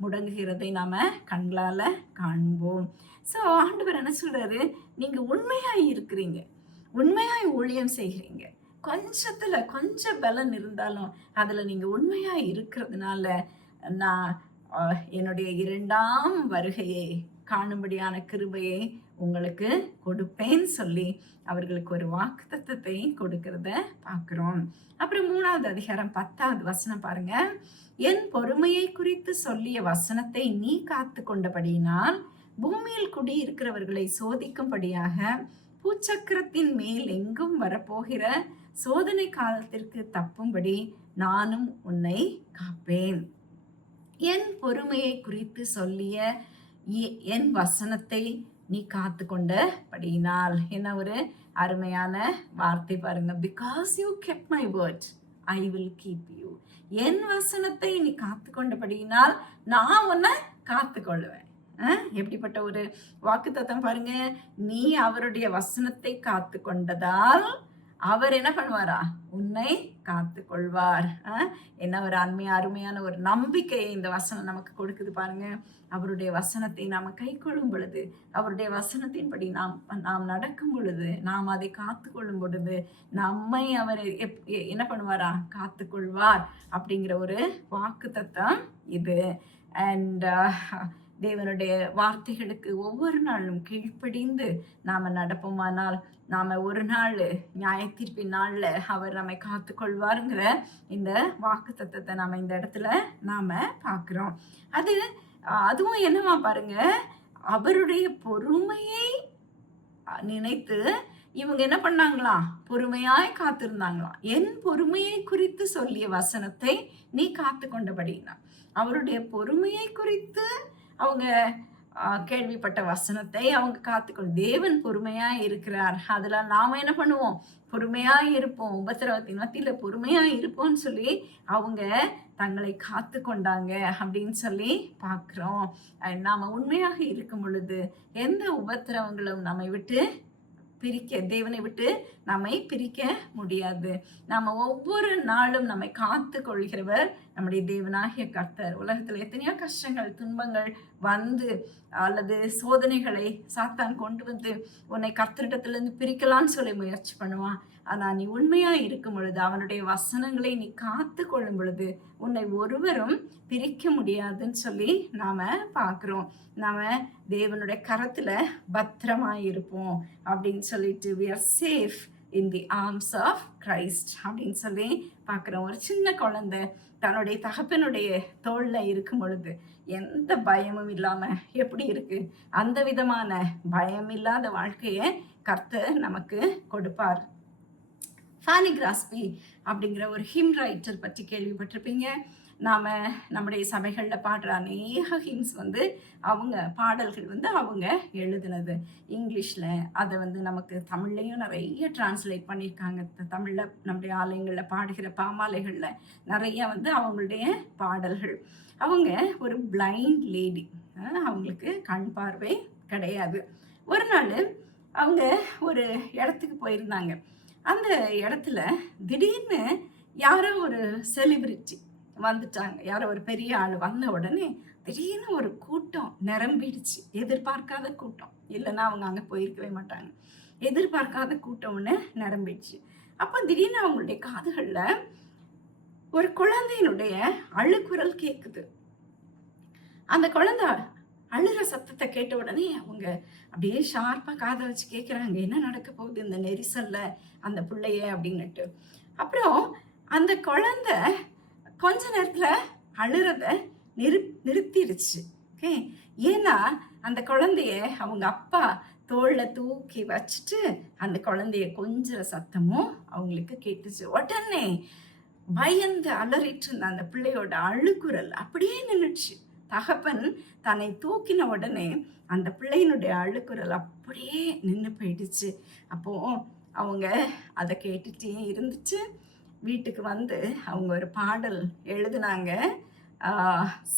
முடங்குகிறதை நாம கண்களால காண்போம். ஸோ ஆண்டவர் என்ன சொல்றாரு? நீங்க உண்மையாய் இருக்கிறீங்க, உண்மையாய் ஊழியம் செய்கிறீங்க, கொஞ்சம் பலன் இருந்தாலும் அதுல நீங்க உண்மையாய் இருக்கிறதுனால நான் என்னுடைய 2ஆம் வருகையை காணும்படியான கிருபையை உங்களுக்கு கொடுப்பேன்னு சொல்லி அவர்களுக்கு ஒரு வாக்குத்தத்தத்தை கொடுக்கிறத பார்க்கிறோம். அப்புறம் 3வது அதிகாரம் 10வது வசனம் பாருங்க. என் பொறுமையை குறித்து சொல்லிய வசனத்தை நீ காத்து கொண்டபடியினால் பூமியில் குடியிருக்கிறவர்களை சோதிக்கும்படியாக பூச்சக்கரத்தின் மேல் எங்கும் வரப்போகிற சோதனை காலத்திற்கு தப்பும்படி நானும் உன்னை காப்பேன். என் பொறுமையை குறித்து சொல்லிய என் வசனத்தை நீ காத்து கொண்டபடியினால். என்ன ஒரு அருமையான வார்த்தை பாருங்க. Because you kept my word I will keep you. என் வசனத்தை நீ காத்து கொண்டபடியினால் நான் உன்னை காத்து கொள்ளுவேன். எப்படிப்பட்ட ஒரு வாக்குத்தத்தம் பாருங்க. நீ அவருடைய வசனத்தை காத்து கொண்டதால் அவர் என்ன பண்ணுவாரா? உன்னை காத்து கொள்வார். என்ன ஒரு அருமையான ஒரு நம்பிக்கையை இந்த வசனம் நமக்கு கொடுக்குது பாருங்க. அவருடைய வசனத்தை நாம கை கொள்ளும் பொழுது, அவருடைய வசனத்தின்படி நாம் நடக்கும் பொழுது, நாம் அதை காத்து கொள்ளும் பொழுது நம்மை அவர் என்ன பண்ணுவாரா? காத்து கொள்வார் அப்படிங்கிற ஒரு வாக்குத்தத்தம் இது. அண்ட் தேவனுடைய வார்த்தைகளுக்கு ஒவ்வொரு நாளும் கீழ்ப்படிந்து நாம நடப்போமானால் நாம ஒரு நாள் நியாயத்தீர்ப்பின் நாள்ல அவர் நம்மை காத்து கொள்வாருங்கிற இந்த வாக்குத்தத்தத்தை நாம இந்த இடத்துல நாம பார்க்கிறோம். அதுவும் என்னவா பாருங்க, அவருடைய பொறுமையை நினைத்து இவங்க என்ன பண்ணாங்களாம்? பொறுமையாய் காத்திருந்தாங்களாம். என் பொறுமையை குறித்து சொல்லிய வசனத்தை நீ காத்து கொண்டபடினா, அவருடைய பொறுமையை குறித்து அவங்க கேள்விப்பட்ட வசனத்தை அவங்க காத்துக்கொள்ளும். தேவன் பொறுமையா இருக்கிறார், அதுல நாம என்ன பண்ணுவோம்? பொறுமையா இருப்போம், உபத்திரவத்தின் மத்தியில பொறுமையா இருப்போம்னு சொல்லி அவங்க தங்களை காத்து கொண்டாங்க அப்படின்னு சொல்லி பார்க்கிறோம். நாம உண்மையாக இருக்கும் பொழுது எந்த உபத்திரவங்களும் நம்மை விட்டு தேவனை விட்டு நம்மை பிரிக்க முடியாது. நாம ஒவ்வொரு நாளும் நம்மை காத்து கொள்கிறவர் நம்முடைய தேவனாகிய கர்த்தர். உலகத்துல எத்தனையோ கஷ்டங்கள், துன்பங்கள் வந்து அல்லது சோதனைகளை சாத்தான் கொண்டு வந்து உன்னை கர்த்தரிடத்திலிருந்து பிரிக்கலான்னு சொல்லி முயற்சி பண்ணுவான். ஆனா நீ உண்மையா இருக்கும் பொழுது, அவனுடைய வசனங்களை நீ காத்து கொள்ளும் பொழுது உன்னை ஒருவரும் பிரிக்க முடியாதுன்னு சொல்லி நாம பார்க்கிறோம். நாம தேவனுடைய கரத்துல பத்திரமாய் இருப்போம் அப்படின்னு சொல்லிட்டு we are safe in the arms of Christ அப்படின்னு சொல்லி பார்க்கிறோம். ஒரு சின்ன குழந்தை தன்னுடைய தகப்பனுடைய தோல்ல இருக்கும் பொழுது எந்த பயமும் இல்லாம எப்படி இருக்கு? அந்த விதமான பயம் இல்லாத வாழ்க்கையை கர்த்தர் நமக்கு கொடுப்பார். ஃபானி கிராஸ்பி அப்படிங்கிற ஒரு ஹிம் ரைட்டர் பற்றி கேள்விப்பட்டிருப்பீங்க. நாம் நம்முடைய சபைகளில் பாடுற அநேக ஹிம்ஸ் அவங்க பாடல்கள் அவங்க எழுதுனது இங்கிலீஷில். அதை நமக்கு தமிழ்லையும் நிறைய டிரான்ஸ்லேட் பண்ணியிருக்காங்க. தமிழில் நம்முடைய ஆலயங்களில் பாடுகிற பாமாலைகளில் நிறைய அவங்களுடைய பாடல்கள். அவங்க ஒரு பிளைண்ட் லேடி, அவங்களுக்கு கண் பார்வை கிடையாது. ஒரு நாள் அவங்க ஒரு இடத்துக்கு போயிருந்தாங்க. அந்த இடத்துல திடீர்னு யாரோ ஒரு செலிபிரிட்டி வந்துட்டாங்க, யாரோ ஒரு பெரிய ஆள் வந்த உடனே திடீர்னு ஒரு கூட்டம் நிரம்பிடுச்சு. எதிர்பார்க்காத கூட்டம், இல்லைன்னா அவங்க அங்கே போயிருக்கவே மாட்டாங்க. எதிர்பார்க்காத கூட்டம் ஒன்று நிரம்பிடுச்சு. அப்போ திடீர்னு அவங்களுடைய காதுகளில் ஒரு குழந்தையினுடைய அழுகுரல் கேட்குது. அந்த குழந்தை அழுற சத்தத்தை கேட்ட உடனே அவங்க அப்படியே ஷார்ப்பாக காதை வச்சு கேட்குறாங்க, என்ன நடக்க போகுது இந்த நெரிசல்ல அந்த பிள்ளைய அப்படின்னுட்டு. அப்புறம் அந்த குழந்தை கொஞ்ச நேரத்துல அழுறத நிறுத்திடுச்சு. ஓகே, ஏன்னா அந்த குழந்தைய அவங்க அப்பா தோல்ல தூக்கி வச்சுட்டு அந்த குழந்தைய கொஞ்சிற சத்தமும் அவங்களுக்கு கேட்டுச்சு. உடனே பயந்து அலறிட்டு இருந்த அந்த பிள்ளையோட அழுகுரல் அப்படியே நின்றுச்சு. தகப்பன் தன்னை தூக்கின உடனே அந்த பிள்ளையினுடைய அழுகுரல் அப்படியே நின்று போயிடுச்சு. அப்போ அவங்க அதை கேட்டுட்டே இருந்துச்சு. வீட்டுக்கு வந்து அவங்க ஒரு பாடல் எழுதினாங்க,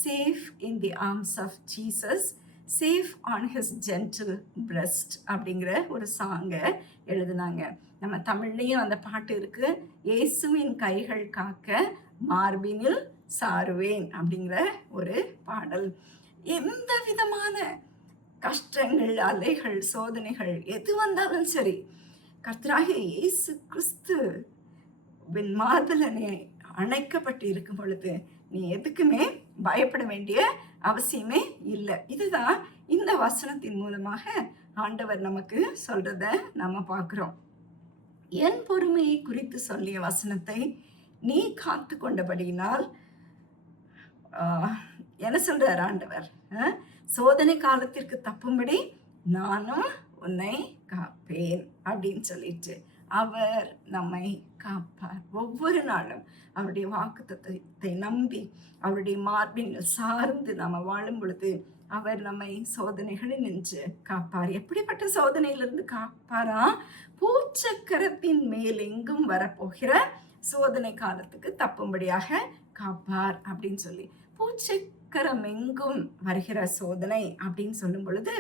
safe in the arms of Jesus, safe on his gentle breast அப்படிங்கிற ஒரு சாங்கை எழுதினாங்க. நம்ம தமிழ்லையும் அந்த பாட்டு இருக்கு, இயேசுவின் கைகள் காக்க மார்பினில் சாருவேன் அப்படிங்கிற ஒரு பாடல். எந்த விதமான கஷ்டங்கள், அலைகள், சோதனைகள் எது வந்தாலும் சரி, கர்த்தராகிய இயேசு கிறிஸ்து மார்பில் நீ அணைக்கப்பட்டு இருக்கும் பொழுது நீ எதுக்குமே பயப்பட வேண்டிய அவசியமே இல்லை. இதுதான் இந்த வசனத்தின் மூலமாக ஆண்டவர் நமக்கு சொல்றத நம்ம பார்க்கிறோம். என் பொறுமையை குறித்து சொல்லிய வசனத்தை நீ காத்து கொண்டபடியினால் என்ன சொல்றார் ஆண்டவர், சோதனை காலத்திற்கு தப்பும்படி நானும் உன்னை காப்பேன் அப்படின்னு சொல்லிட்டு அவர் நம்மை காப்பார். ஒவ்வொரு நாளும் அவருடைய வாக்குத்தத்தத்தை நம்பி அவருடைய மார்பின் சார்ந்து நம்ம வாழும் பொழுது அவர் நம்மை சோதனைகளை நின்று காப்பார். எப்படிப்பட்ட சோதனையிலிருந்து காப்பாரா? பூச்சக்கரத்தின் மேல் எங்கும் வரப்போகிற சோதனை காலத்துக்கு தப்பும்படியாக காப்பார் அப்படின்னு சொல்லி, பூச்சக்கரம் எங்கும் வருகிற சோதனை அப்படின்னு சொல்லும் பொழுது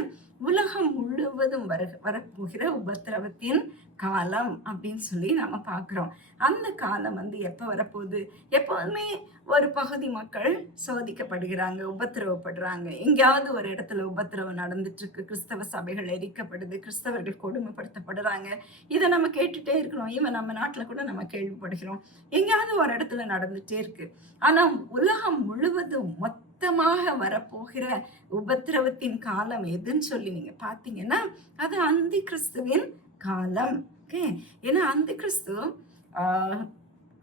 உலகம் முழுவதும் வரப்போகிற உபத்திரவத்தின் காலம் அப்படின்னு சொல்லி நம்ம பார்க்குறோம். அந்த காலம் எப்போ வரப்போகுது? எப்போதுமே ஒரு பகுதி மக்கள் சோதிக்கப்படுகிறாங்க, உபத்திரவப்படுறாங்க. எங்கேயாவது ஒரு இடத்துல உபத்திரவம் நடந்துட்டு இருக்கு, கிறிஸ்தவ சபைகள் எரிக்கப்படுது, கிறிஸ்தவர்கள் கொடுமைப்படுத்தப்படுறாங்க. இதை நம்ம கேட்டுட்டே இருக்கிறோம். இவன் நம்ம நாட்டில் கூட நம்ம கேள்விப்படுகிறோம். எங்கேயாவது ஒரு இடத்துல நடந்துட்டே இருக்கு. ஆனால் உலகம் முழுவதும் மொத்தமாக வரப்போகிற உபத்திரவத்தின் காலம் எதுன்னு சொல்லி நீங்க பார்த்தீங்கன்னா அது அந்தி கிறிஸ்துவின் காலம். ஓகே, ஏன்னா அந்தி கிறிஸ்து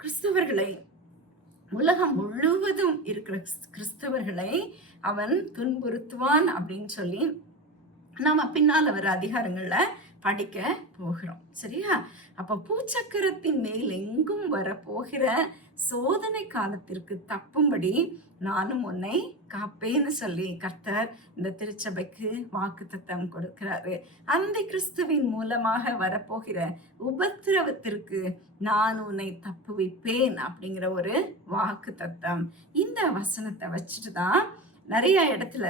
கிறிஸ்தவர்களை, உலகம் முழுவதும் இருக்கிற கிறிஸ்தவர்களை அவன் துன்புறுத்துவான் அப்படின்னு சொல்லி நாம பின்னால் வர அதிகாரங்கள்ல படிக்க போகிறோம். சரியா? அப்ப பூச்சக்கரத்தின் மேல் எங்கும் வரப்போகிற சோதனை காலத்திற்கு தப்பும்படி நானும் உன்னை காப்பேன்னு சொல்லி கர்த்தர் இந்த திருச்சபைக்கு வாக்குத்தத்தம் கொடுக்கிறாரு. அந்த கிறிஸ்துவின் மூலமாக வரப்போகிற உபத்திரவத்திற்கு நான் உன்னை தப்புவிப்பேன் அப்படிங்கிற ஒரு வாக்குத்தத்தம். இந்த வசனத்தை வச்சுட்டு தான் நிறைய இடத்துல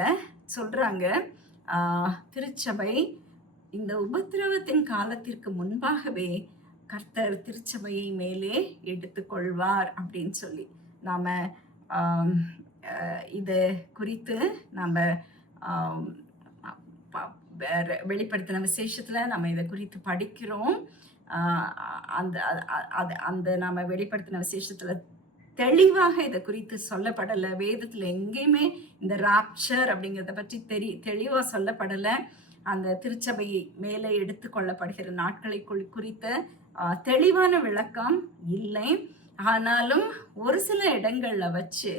சொல்றாங்க, திருச்சபை இந்த உபத்திரவத்தின் காலத்திற்கு முன்பாகவே கர்த்தர் திருச்சபையை மேலே எடுத்துக்கொள்வார் அப்படின்னு சொல்லி நாம இது குறித்து நம்ம வெளிப்படுத்தின விசேஷத்துல நம்ம இதை குறித்து படிக்கிறோம். அந்த அந்த நாம வெளிப்படுத்தின விசேஷத்துல தெளிவாக இதை குறித்து சொல்லப்படலை. வேதத்துல எங்கேயுமே இந்த ராப்சர் அப்படிங்கிறத பற்றி தெளிவா சொல்லப்படலை. அந்த திருச்சபையை மேலே எடுத்து கொள்ளப்படுகிற நாட்களை குறித்த தெளிவான விளக்கம் இல்லை. ஆனாலும் ஒரு சில இடங்கள்ல வச்சு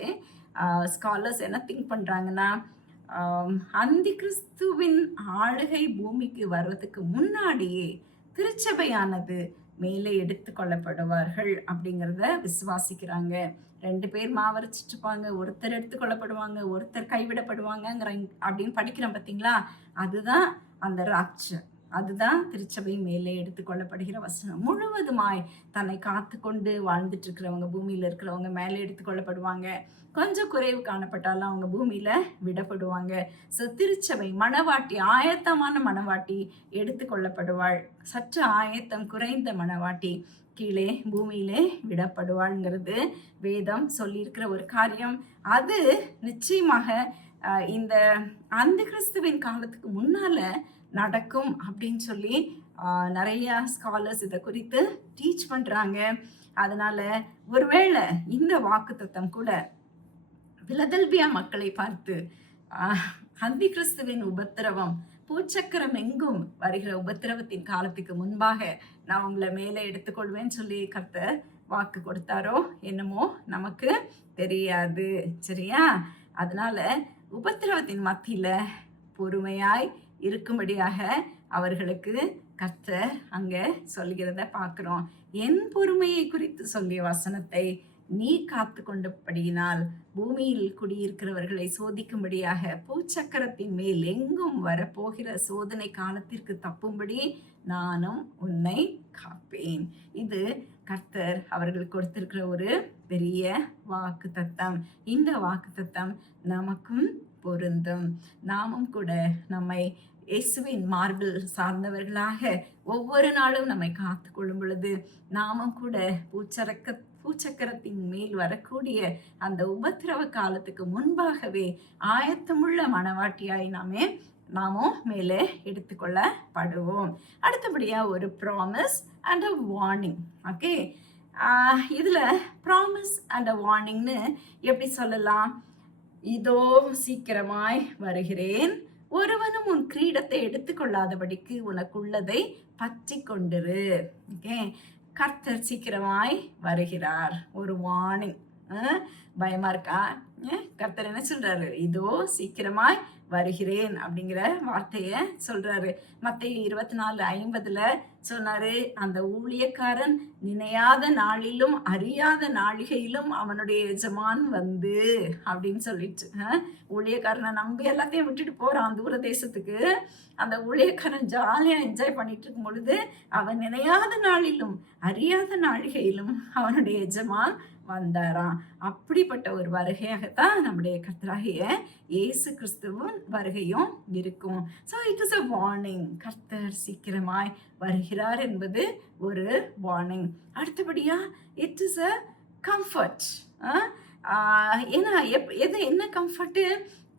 ஸ்காலர்ஸ் என்ன திங்க் பண்றாங்கன்னா, அந்தி கிறிஸ்துவின் ஆளுகை பூமிக்கு வர்றதுக்கு முன்னாடியே திருச்சபையானது மேலே எடுத்து கொள்ளப்படுவார்கள் அப்படிங்கிறத விசுவாசிக்கிறாங்க. 2 பேர் மாவரைச்சிட்டு இருப்பாங்க, ஒருத்தர் எடுத்துக்கொள்ளப்படுவாங்க, ஒருத்தர் கைவிடப்படுவாங்கங்கிற அப்படின்னு படிக்கிறோம் பார்த்தீங்களா? அதுதான் அந்த ராப்சர். அதுதான் திருச்சபை மேலே எடுத்துக்கொள்ளப்படுகிற வசனம். முழுவதுமாய் தன்னை காத்து கொண்டு வாழ்ந்துட்டு இருக்கிறவங்க, பூமியில இருக்கிறவங்க மேலே எடுத்துக்கொள்ளப்படுவாங்க. கொஞ்சம் குறைவு காணப்பட்டாலும் அவங்க பூமியில விடப்படுவாங்க. ஸோ திருச்சபை மணவாட்டி, ஆயத்தமான மணவாட்டி எடுத்துக்கொள்ளப்படுவாள். சற்று ஆயத்தம் குறைந்த மணவாட்டி கீழே பூமியிலே விடப்படுவாள்ங்கிறது வேதம் சொல்லியிருக்கிற ஒரு காரியம். அது நிச்சயமாக இந்த அந்த கிறிஸ்துவின் காலத்துக்கு முன்னால நடக்கும் அப்படின்னு சொல்லி நிறைய ஸ்காலர்ஸ் இதை குறித்து டீச் பண்றாங்க. அதனால ஒருவேளை இந்த வாக்குத்தத்தம் கூட பிலதெல்பியா மக்களை பார்த்து அந்தி கிறிஸ்துவின் உபத்திரவம், பூச்சக்கரம் எங்கும் வருகிற உபத்திரவத்தின் காலத்துக்கு முன்பாக நான் உங்களை மேலே எடுத்துக்கொள்வேன்னு சொல்லி கர்த்தர் வாக்கு கொடுத்தாரோ என்னமோ நமக்கு தெரியாது. சரியா? அதனால உபத்திரவத்தின் மத்தியில பொறுமையாய் இருக்கும்படியாக அவர்களுக்கு கர்த்தர் அங்க சொல்கிறத பார்க்கிறோம். என் பொறுமையை குறித்து சொல்லிய வசனத்தை நீ காத்து கொண்டபடியினால் பூமியில் குடியிருக்கிறவர்களை சோதிக்கும்படியாக பூச்சக்கரத்தின் மேல் எங்கும் வரப்போகிற சோதனை காலத்திற்கு தப்பும்படி நானும் உன்னை காப்பேன். இது கர்த்தர் அவர்கள் கொடுத்திருக்கிற ஒரு பெரிய வாக்கு தத்தம். இந்த வாக்கு தத்தம் நமக்கும் பொருந்தும். நாமும் கூட நம்மை இயேசுவின் மார்பில் சார்ந்தவர்களாக ஒவ்வொரு நாளும் நம்மை காத்து கொள்ளும் பொழுது நாமும் கூட பூச்சக்கரத்தின் மேல் வரக்கூடிய அந்த உபத்திரவ காலத்துக்கு முன்பாகவே ஆயத்தமுள்ள மனவாட்டியாய் நாமும் மேலே எடுத்துக்கொள்ளப்படுவோம். அடுத்தபடியா ஒரு promise and a warning. Okay, இதுல ப்ராமிஸ் அண்ட் அ வார்னிங்னு எப்படி சொல்லலாம்? இதோ சீக்கிரமாய் வருகிறேன், ஒருவனும் உன் கிரீடத்தை எடுத்துக்கொள்ளாதபடிக்கு உனக்குள்ளதை பற்றி கொண்டிரு. ஓகே, கர்த்தர் சீக்கிரமாய் வருகிறார். ஒரு வார்னிங். பயமா இருக்கா? கர்த்தர் என்ன சொல்றாரு? இதோ சீக்கிரமாய் வருகிறேன் அப்படிங்கிற வார்த்தைய சொல்றாரு. மத்தேயு 24:50 சொன்னாரு, அந்த ஊழியக்காரன் நினையாத நாளிலும் அறியாத நாழிகையிலும் அவனுடைய எஜமான் வந்து அப்படின்னு சொல்லிட்டு, ஊழியக்காரனை நம்பி எல்லாத்தையும் விட்டுட்டு போறான் தூர தேசத்துக்கு. அந்த ஊழியக்காரன் ஜாலியா என்ஜாய் பண்ணிட்டு இருக்கும் பொழுது அவன் நினையாத நாளிலும் அறியாத நாழிகையிலும் அவனுடைய எஜமான் வந்தாராம். அப்படிப்பட்ட ஒரு வருகையாகத்தான் நம்முடைய கர்த்தராகிய இயேசு கிறிஸ்துவின் வருகையும் இருக்கும். So it is a warning. கர்த்தர் சீக்கிரமாய் வருகிறார் என்பது ஒரு வார்னிங். அடுத்தபடியா இட் இஸ் அ கம்ஃபர்ட். ஏன்னா என்ன கம்ஃபர்ட்டு?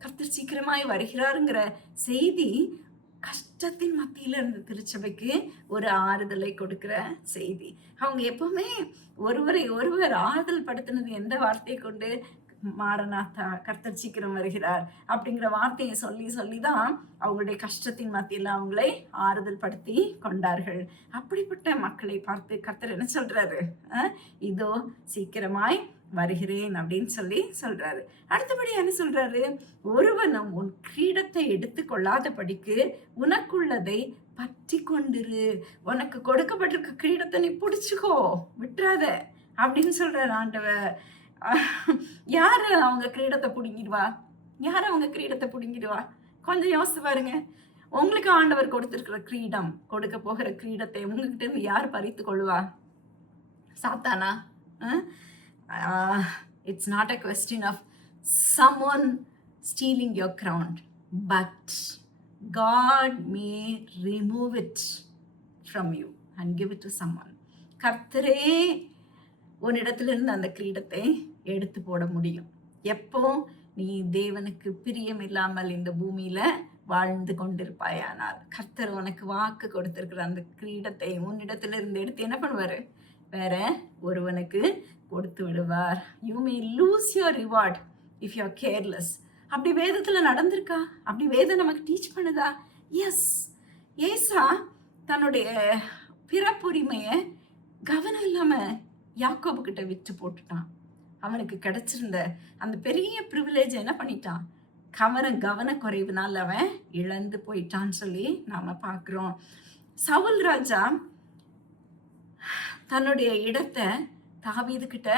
கர்த்தர் சீக்கிரமாய் வருகிறாருங்கிற செய்தி கஷ்டத்தின் மத்தியில இருந்த திருச்சபைக்கு ஒரு ஆறுதலை கொடுக்கிற செய்தி. அவங்க எப்பவுமே ஒருவர் ஆறுதல் படுத்தினது எந்த வார்த்தையை கொண்டு? மாரநாதா, கர்த்தர் சீக்கிரம் வருகிறார் அப்படிங்கிற வார்த்தையை சொல்லிதான் அவங்களுடைய கஷ்டத்தின் மத்தியில அவங்களை ஆறுதல் படுத்தி கொண்டார்கள். அப்படிப்பட்ட மக்களை பார்த்து கர்த்தர் என்ன சொல்றாரு? இதோ சீக்கிரமாய் வருகிறேன் அப்படின்னு சொல்றாரு. அடுத்தபடி என்ன சொல்றாரு? ஒருவனும் உன் கிரீடத்தை எடுத்துக்கொள்ளாதபடிக்கு உனக்குள்ளதை பற்றி கொண்டிரு. உனக்கு கொடுக்கப்பட்டிருக்க கிரீடத்தை நீ பிடிச்சுக்கோ, விட்டுறாத அப்படின்னு சொல்றாரு ஆண்டவர். யாரு அவங்க கிரீடத்தை பிடுங்கிடுவா? யாரு அவங்க கிரீடத்தை பிடுங்கிடுவா? கொஞ்சம் யோசித்து பாருங்க. உங்களுக்கு ஆண்டவர் கொடுத்திருக்கிற கிரீடம், கொடுக்க போகிற கிரீடத்தை உங்ககிட்ட இருந்து யார் பறித்து கொள்ளுவா? சாத்தானா? It's not a question of someone stealing your crown, but God may remove it from you and give it to someone. கர்த்தரே உன்னிடத்திலிருந்து அந்த கிரீடத்தை எடுத்து போட முடியும். எப்போ நீ தேவனுக்கு பிரியம் இல்லாமல் இந்த பூமியில வாழ்ந்து கொண்டிருப்பாயானால் கர்த்தர் உனக்கு வாக்கு கொடுத்திருக்கிற அந்த கிரீடத்தை உன்னிடத்திலிருந்து எடுத்து என்ன பண்ணுவாரு? வேற ஒருவனுக்கு கொடுத்து விடுவார். You may lose your reward if you are careless. அப்படி வேதத்துல நடந்திருக்கா? அப்படி வேதம் நமக்கு டீச் பண்ணுதா? எஸ். ஏசா தன்னுடைய பிறப்புரிமைய கவனம் இல்லாம யாக்கோபு கிட்ட விற்று போட்டுட்டான். அவனுக்கு கிடைச்சிருந்த அந்த பெரிய ப்ரிவிலேஜ் என்ன பண்ணிட்டான்? கவன குறைவுனால அவன் இழந்து போயிட்டான்னு சொல்லி நாம பார்க்கிறோம். சவுல் ராஜா தன்னுடைய இடத்தை தாவீது கிட்ட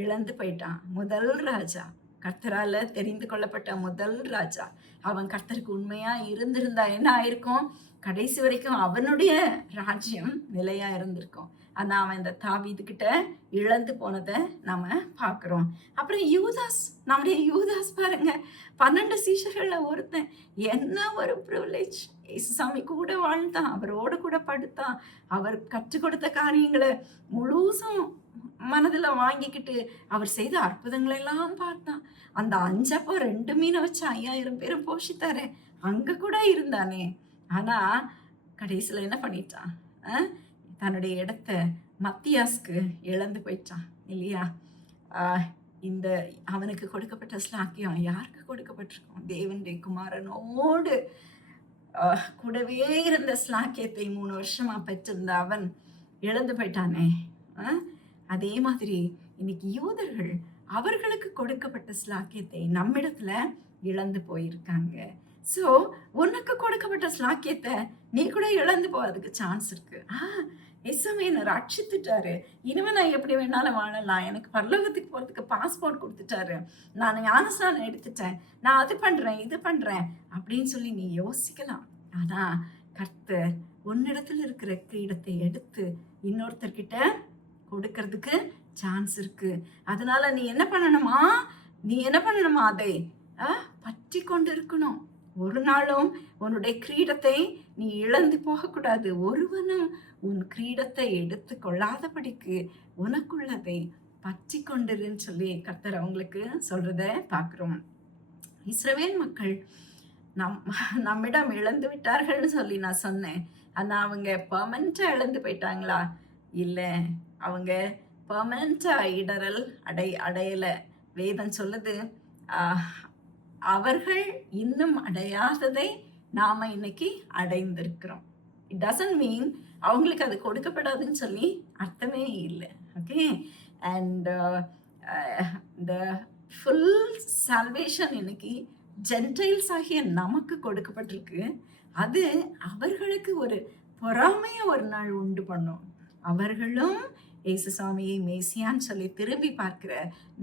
இழந்து போயிட்டான். முதல் ராஜா, கர்த்தரால தெரிந்து கொள்ளப்பட்ட முதல் ராஜா. அவன் கர்த்தருக்கு உண்மையா இருந்திருந்தா என்ன ஆயிருக்கும்? கடைசி வரைக்கும் அவனுடைய ராஜ்யம் நிலையா இருந்திருக்கும். ஆனா அவன் இந்த தாவீது கிட்ட இழந்து போனதை நாம பாக்குறோம். அப்புறம் யூதாஸ், நம்முடைய யூதாஸ் பாருங்க, 12 சீஷர்கள்ல ஒருத்தன். என்ன ஒரு ப்ரிவிலேஜ்! இயேசுசாமி கூட வாழ்ந்தான், அவரோட கூட படுத்தான், அவர் கற்றுக் கொடுத்த காரியங்களை முழுசும் மனதுல வாங்கிக்கிட்டு அவர் செய்த அற்புதங்களை எல்லாம் பார்த்தான். அந்த 5 அப்போ 2 மீனை வச்சு 5000 பேரும் போஷித்தாரு, அங்க கூட இருந்தானே. ஆனா கடைசியில என்ன பண்ணிட்டான்? தன்னுடைய இடத்த மத்தியாஸ்க்கு இழந்து போயிட்டான் இல்லையா? இந்த அவனுக்கு கொடுக்கப்பட்ட ஸ்லாக்கியம் யாருக்கு கொடுக்கப்பட்டிருக்கும்? தேவனுடைய குமாரனோடு கூடவே இருந்த ஸ்லாக்கியத்தை 3 வருஷமா பெற்றிருந்த அவன் இழந்து போயிட்டானே. அதே மாதிரி இன்னைக்கு யூதர்கள் அவர்களுக்கு கொடுக்கப்பட்ட ஸ்லாக்கியத்தை நம்மிடத்துல இழந்து போயிருக்காங்க. ஸோ உனக்கு கொடுக்கப்பட்ட ஸ்லாக்கியத்தை நீ கூட இழந்து போறதுக்கு சான்ஸ் இருக்கு. இயேசுவே என்னை ரட்சித்துட்டாரு, இனிமே நான் எப்படி வேணாலும் வாழலாம், எனக்கு பரலோகத்துக்கு போறதுக்கு பாஸ்போர்ட் கொடுத்துட்டாரு, நான் ஞானஸ்நானம் எடுத்துட்டேன், நான் அது பண்றேன் இது பண்றேன் அப்படின்னு சொல்லி நீ யோசிக்கலாம். ஆனா கர்த்தர் உன்னிடத்துல இருக்கிற கிரீடத்தை எடுத்து இன்னொருத்தர்கிட்ட கொடுக்கறதுக்கு சான்ஸ் இருக்கு. அதனால நீ என்ன பண்ணணுமா அதை பற்றி கொண்டு இருக்கணும். ஒரு நாளும் உன்னுடைய கிரீடத்தை நீ இழந்து போகக்கூடாது. ஒருவனும் உன் கிரீடத்தை எடுத்து கொள்ளாதபடிக்கு உனக்குள்ளதை பற்றி கொண்டிருன்னு சொல்லி கர்த்தர் அவங்களுக்கு சொல்றத பார்க்கிறோம். இஸ்ரவேல் மக்கள் நம்மிடம் இழந்து விட்டார்கள்னு சொல்லி நான் சொன்னேன். ஆனா அவங்க பெர்மனண்டா இழந்து போயிட்டாங்களா? இல்லை, அவங்க பெர்மனண்டா இடரல் அடையல. வேதம் சொல்லுது அவர்கள் இன்னும் அடையாததை நாம இன்னைக்கு அடைந்திருக்கிறோம். இட் டசன்ட் மீன் அவங்களுக்கு அது கொடுக்கப்படாதுன்னு சொல்லி அர்த்தமே இல்லை. Okay, and the full salvation இன்னைக்கு ஜென்டைல்ஸ் ஆகிய நமக்கு கொடுக்கப்பட்டிருக்கு. அது அவர்களுக்கு ஒரு பொறாமைய ஒரு நாள் உண்டு பண்ணும். அவர்களும் இயேசுசாமியை மேசியான்னு சொல்லி திரும்பி பார்க்கிற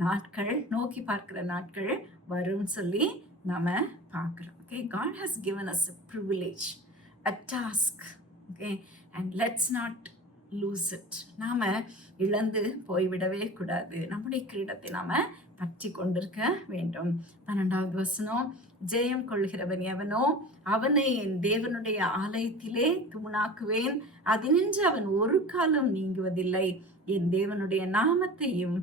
நாட்கள், நோக்கி பார்க்கிற நாட்கள் வரும் சொல்லி நாம பார்க்கிறோம். Okay, God has given us a privilege, a task. Okay, and let's not lose it. நாம இழந்து போய்விடவே கூடாது. நம்முடைய கிரீடத்தை நாம பற்றி கொண்டிருக்க வேண்டும். 12வது வசனம், ஜெயம் கொள்கிறவன் எவனோ அவனை என் தேவனுடைய ஆலயத்திலே தூணாக்குவேன், அதினின்று அவன் ஒரு காலம் நீங்குவதில்லை. என் தேவனுடைய நாமத்தையும்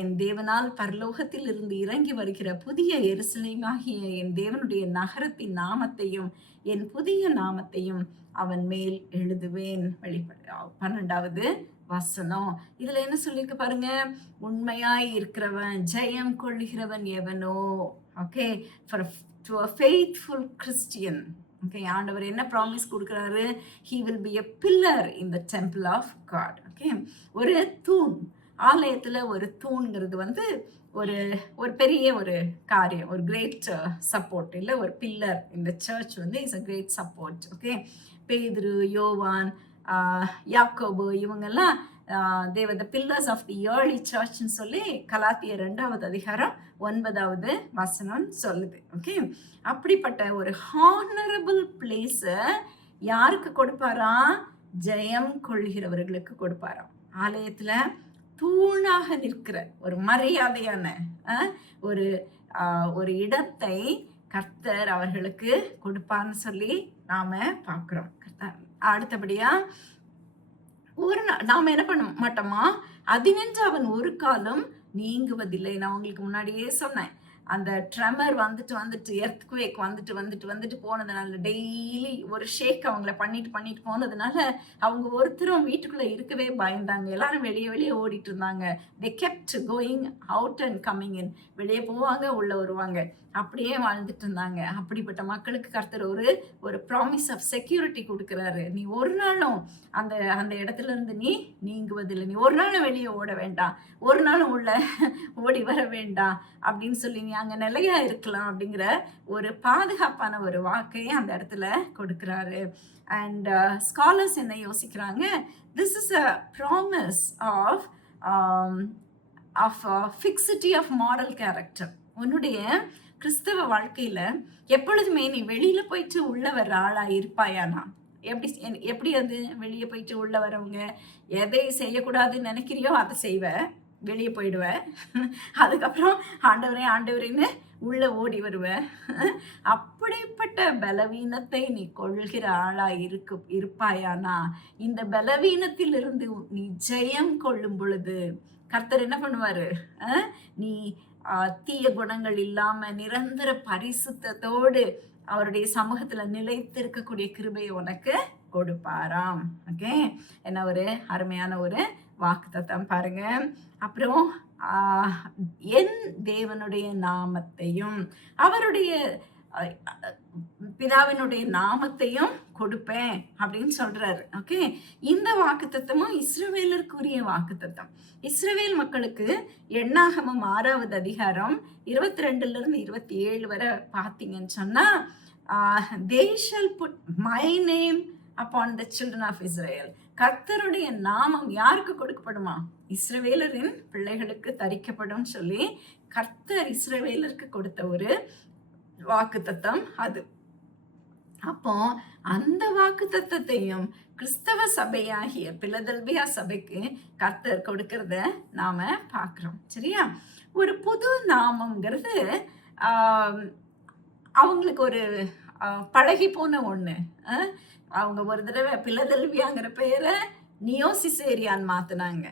என் தேவனால் பரலோகத்தில் இருந்து இறங்கி வருகிற புதிய எருசலேமாகிய என் தேவனுடைய நகரத்தின் நாமத்தையும் என் புதிய நாமத்தையும் அவன் மேல் எழுதுவேன். 12வது வசனம். இதுல என்ன சொல்லியிருக்கு பாருங்க, உண்மையாய் இருக்கிறவன், ஜெயம் கொள்ளுகிறவன் எவனோ. Okay, for to a faithful Christian. Okay, ஆண்டவர் என்ன ப்ராமிஸ் கொடுக்குறாரு? he will be a pillar in the temple of God. Okay, ஒரு தூண், ஆலயத்துல ஒரு தூண்ங்கிறது ஒரு ஒரு பெரிய ஒரு காரியம், ஒரு கிரேட் சப்போர்ட். இல்லை, ஒரு பில்லர் இந்த search is a great support. Okay, பேதுரு, யோவான், யாக்கோபு இவங்கெல்லாம் they were the pillars of the early church ன்னு சொல்லி கலாத்தியர் 2வது அதிகாரம் 9வது வசனம் சொல்லுது. ஓகே, அப்படிப்பட்ட ஒரு ஹானரபிள் பிளேஸை யாருக்கு கொடுப்பாராம்? ஜெயம் கொள்கிறவர்களுக்கு கொடுப்பாராம். ஆலயத்துல தூணாக நிற்கிற ஒரு மரியாதையான ஒரு இடத்தை கர்த்தர் அவர்களுக்கு கொடுப்பான்னு சொல்லி நாம பார்க்கிறோம். அடுத்தபடியா நாம என்ன பண்ண மாட்டோமா? அதினின்று அவன் ஒரு காலம் நீங்குவதில்லை. நான் உங்களுக்கு முன்னாடியே சொன்னேன், அந்த ட்ரெமர் வந்துட்டு எர்த்குவேக் வந்துட்டு போனதுனால, டெய்லி ஒரு ஷேக் அவங்கள பண்ணிட்டு போனதுனால அவங்க ஒருத்தரும் வீட்டுக்குள்ள இருக்கவே பயந்தாங்க. எல்லாரும் வெளியே ஓடிட்டு இருந்தாங்க. they kept going out and coming in. வெளியே போவாங்க, உள்ள வருவாங்க, அப்படியே வாழ்ந்துட்டு இருந்தாங்க. அப்படிப்பட்ட மக்களுக்கு கர்த்தர் ஒரு ப்ராமிஸ் ஆஃப் செக்யூரிட்டி கொடுக்குறாரு. நீ ஒரு நாளும் அந்த இடத்துல இருந்து நீ நீங்குவதில்லை, நீ ஒரு நாளும் வெளியே ஓட வேண்டாம், ஒரு நாளும் உள்ள ஓடி வர வேண்டாம் அப்படின்னு சொல்லி நீ அங்க நிலையா இருக்கலாம் அப்படிங்கிற ஒரு பாதுகாப்பான ஒரு வாக்கையை அந்த இடத்துல கொடுக்குறாரு. அண்ட் ஸ்காலர்ஸ் என்ன யோசிக்கிறாங்க? This is a promise of fixity of moral character. உன்னுடைய கிறிஸ்தவ வாழ்க்கையில எப்பொழுதுமே நீ வெளியில போயிட்டு உள்ள வர்ற ஆளா இருப்பாயானா? எப்படி அது வெளியே போயிட்டு உள்ள வரவங்க எதை செய்யக்கூடாதுன்னு நினைக்கிறியோ அதை செய்வ, வெளியே போயிடுவ, அதுக்கப்புறம் ஆண்டவரேன்னு உள்ள ஓடி வருவ. அப்படிப்பட்ட பலவீனத்தை நீ கொள்கிற ஆளா இருப்பாயானா? இந்த பலவீனத்திலிருந்து நீ ஜெயம் கொள்ளும் பொழுது கர்த்தர் என்ன பண்ணுவாரு? நீ தீய குணங்கள் இல்லாம நிரந்தர பரிசுத்தத்தோடு அவருடைய சமூகத்துல நிலைத்திருக்கக்கூடிய கிருபையை உனக்கு கொடுப்பாராம். ஓகே, என்ன ஒரு அருமையான ஒரு வாக்குத்தத்தம் பாருங்க. அப்புறம் என் தேவனுடைய நாமத்தையும் அவருடைய பிதாவினுடைய நாமத்தையும் கொடுப்பேன் அப்படின்னு சொல்றாரு. ஓகே, இந்த வாக்குத்தத்தமும் இஸ்ரவேலருக்குரிய வாக்குத்தத்தம். இஸ்ரவேல் மக்களுக்கு எண்ணாகமம் 6வது அதிகாரம் 22 27 வரை பார்த்தீங்கன்னு சொன்னா, they shall put my name upon the children of Israel. கர்த்தருடைய நாமம் யாருக்கு கொடுக்கப்படுமா? இஸ்ரவேலரின் பிள்ளைகளுக்கு தரிக்கப்படும் சொல்லி கர்த்தர் இஸ்ரவேலருக்கு கொடுத்த ஒரு வாக்குத்தத்தம் அது. அப்போ அந்த வாக்குத்தத்தத்தையும் கிறிஸ்தவ சபையாகிய பிலதெல்பியா சபைக்கு கர்த்தர் கொடுக்கறத நாம பார்க்கிறோம். சரியா? ஒரு புது நாமங்கிறது அவங்களுக்கு ஒரு பழகி போன ஒண்ணு. அவங்க ஒரு தடவை பிலதெல்பியாங்கிற பெயரை நியோசிசேரியான் மாத்தினாங்க.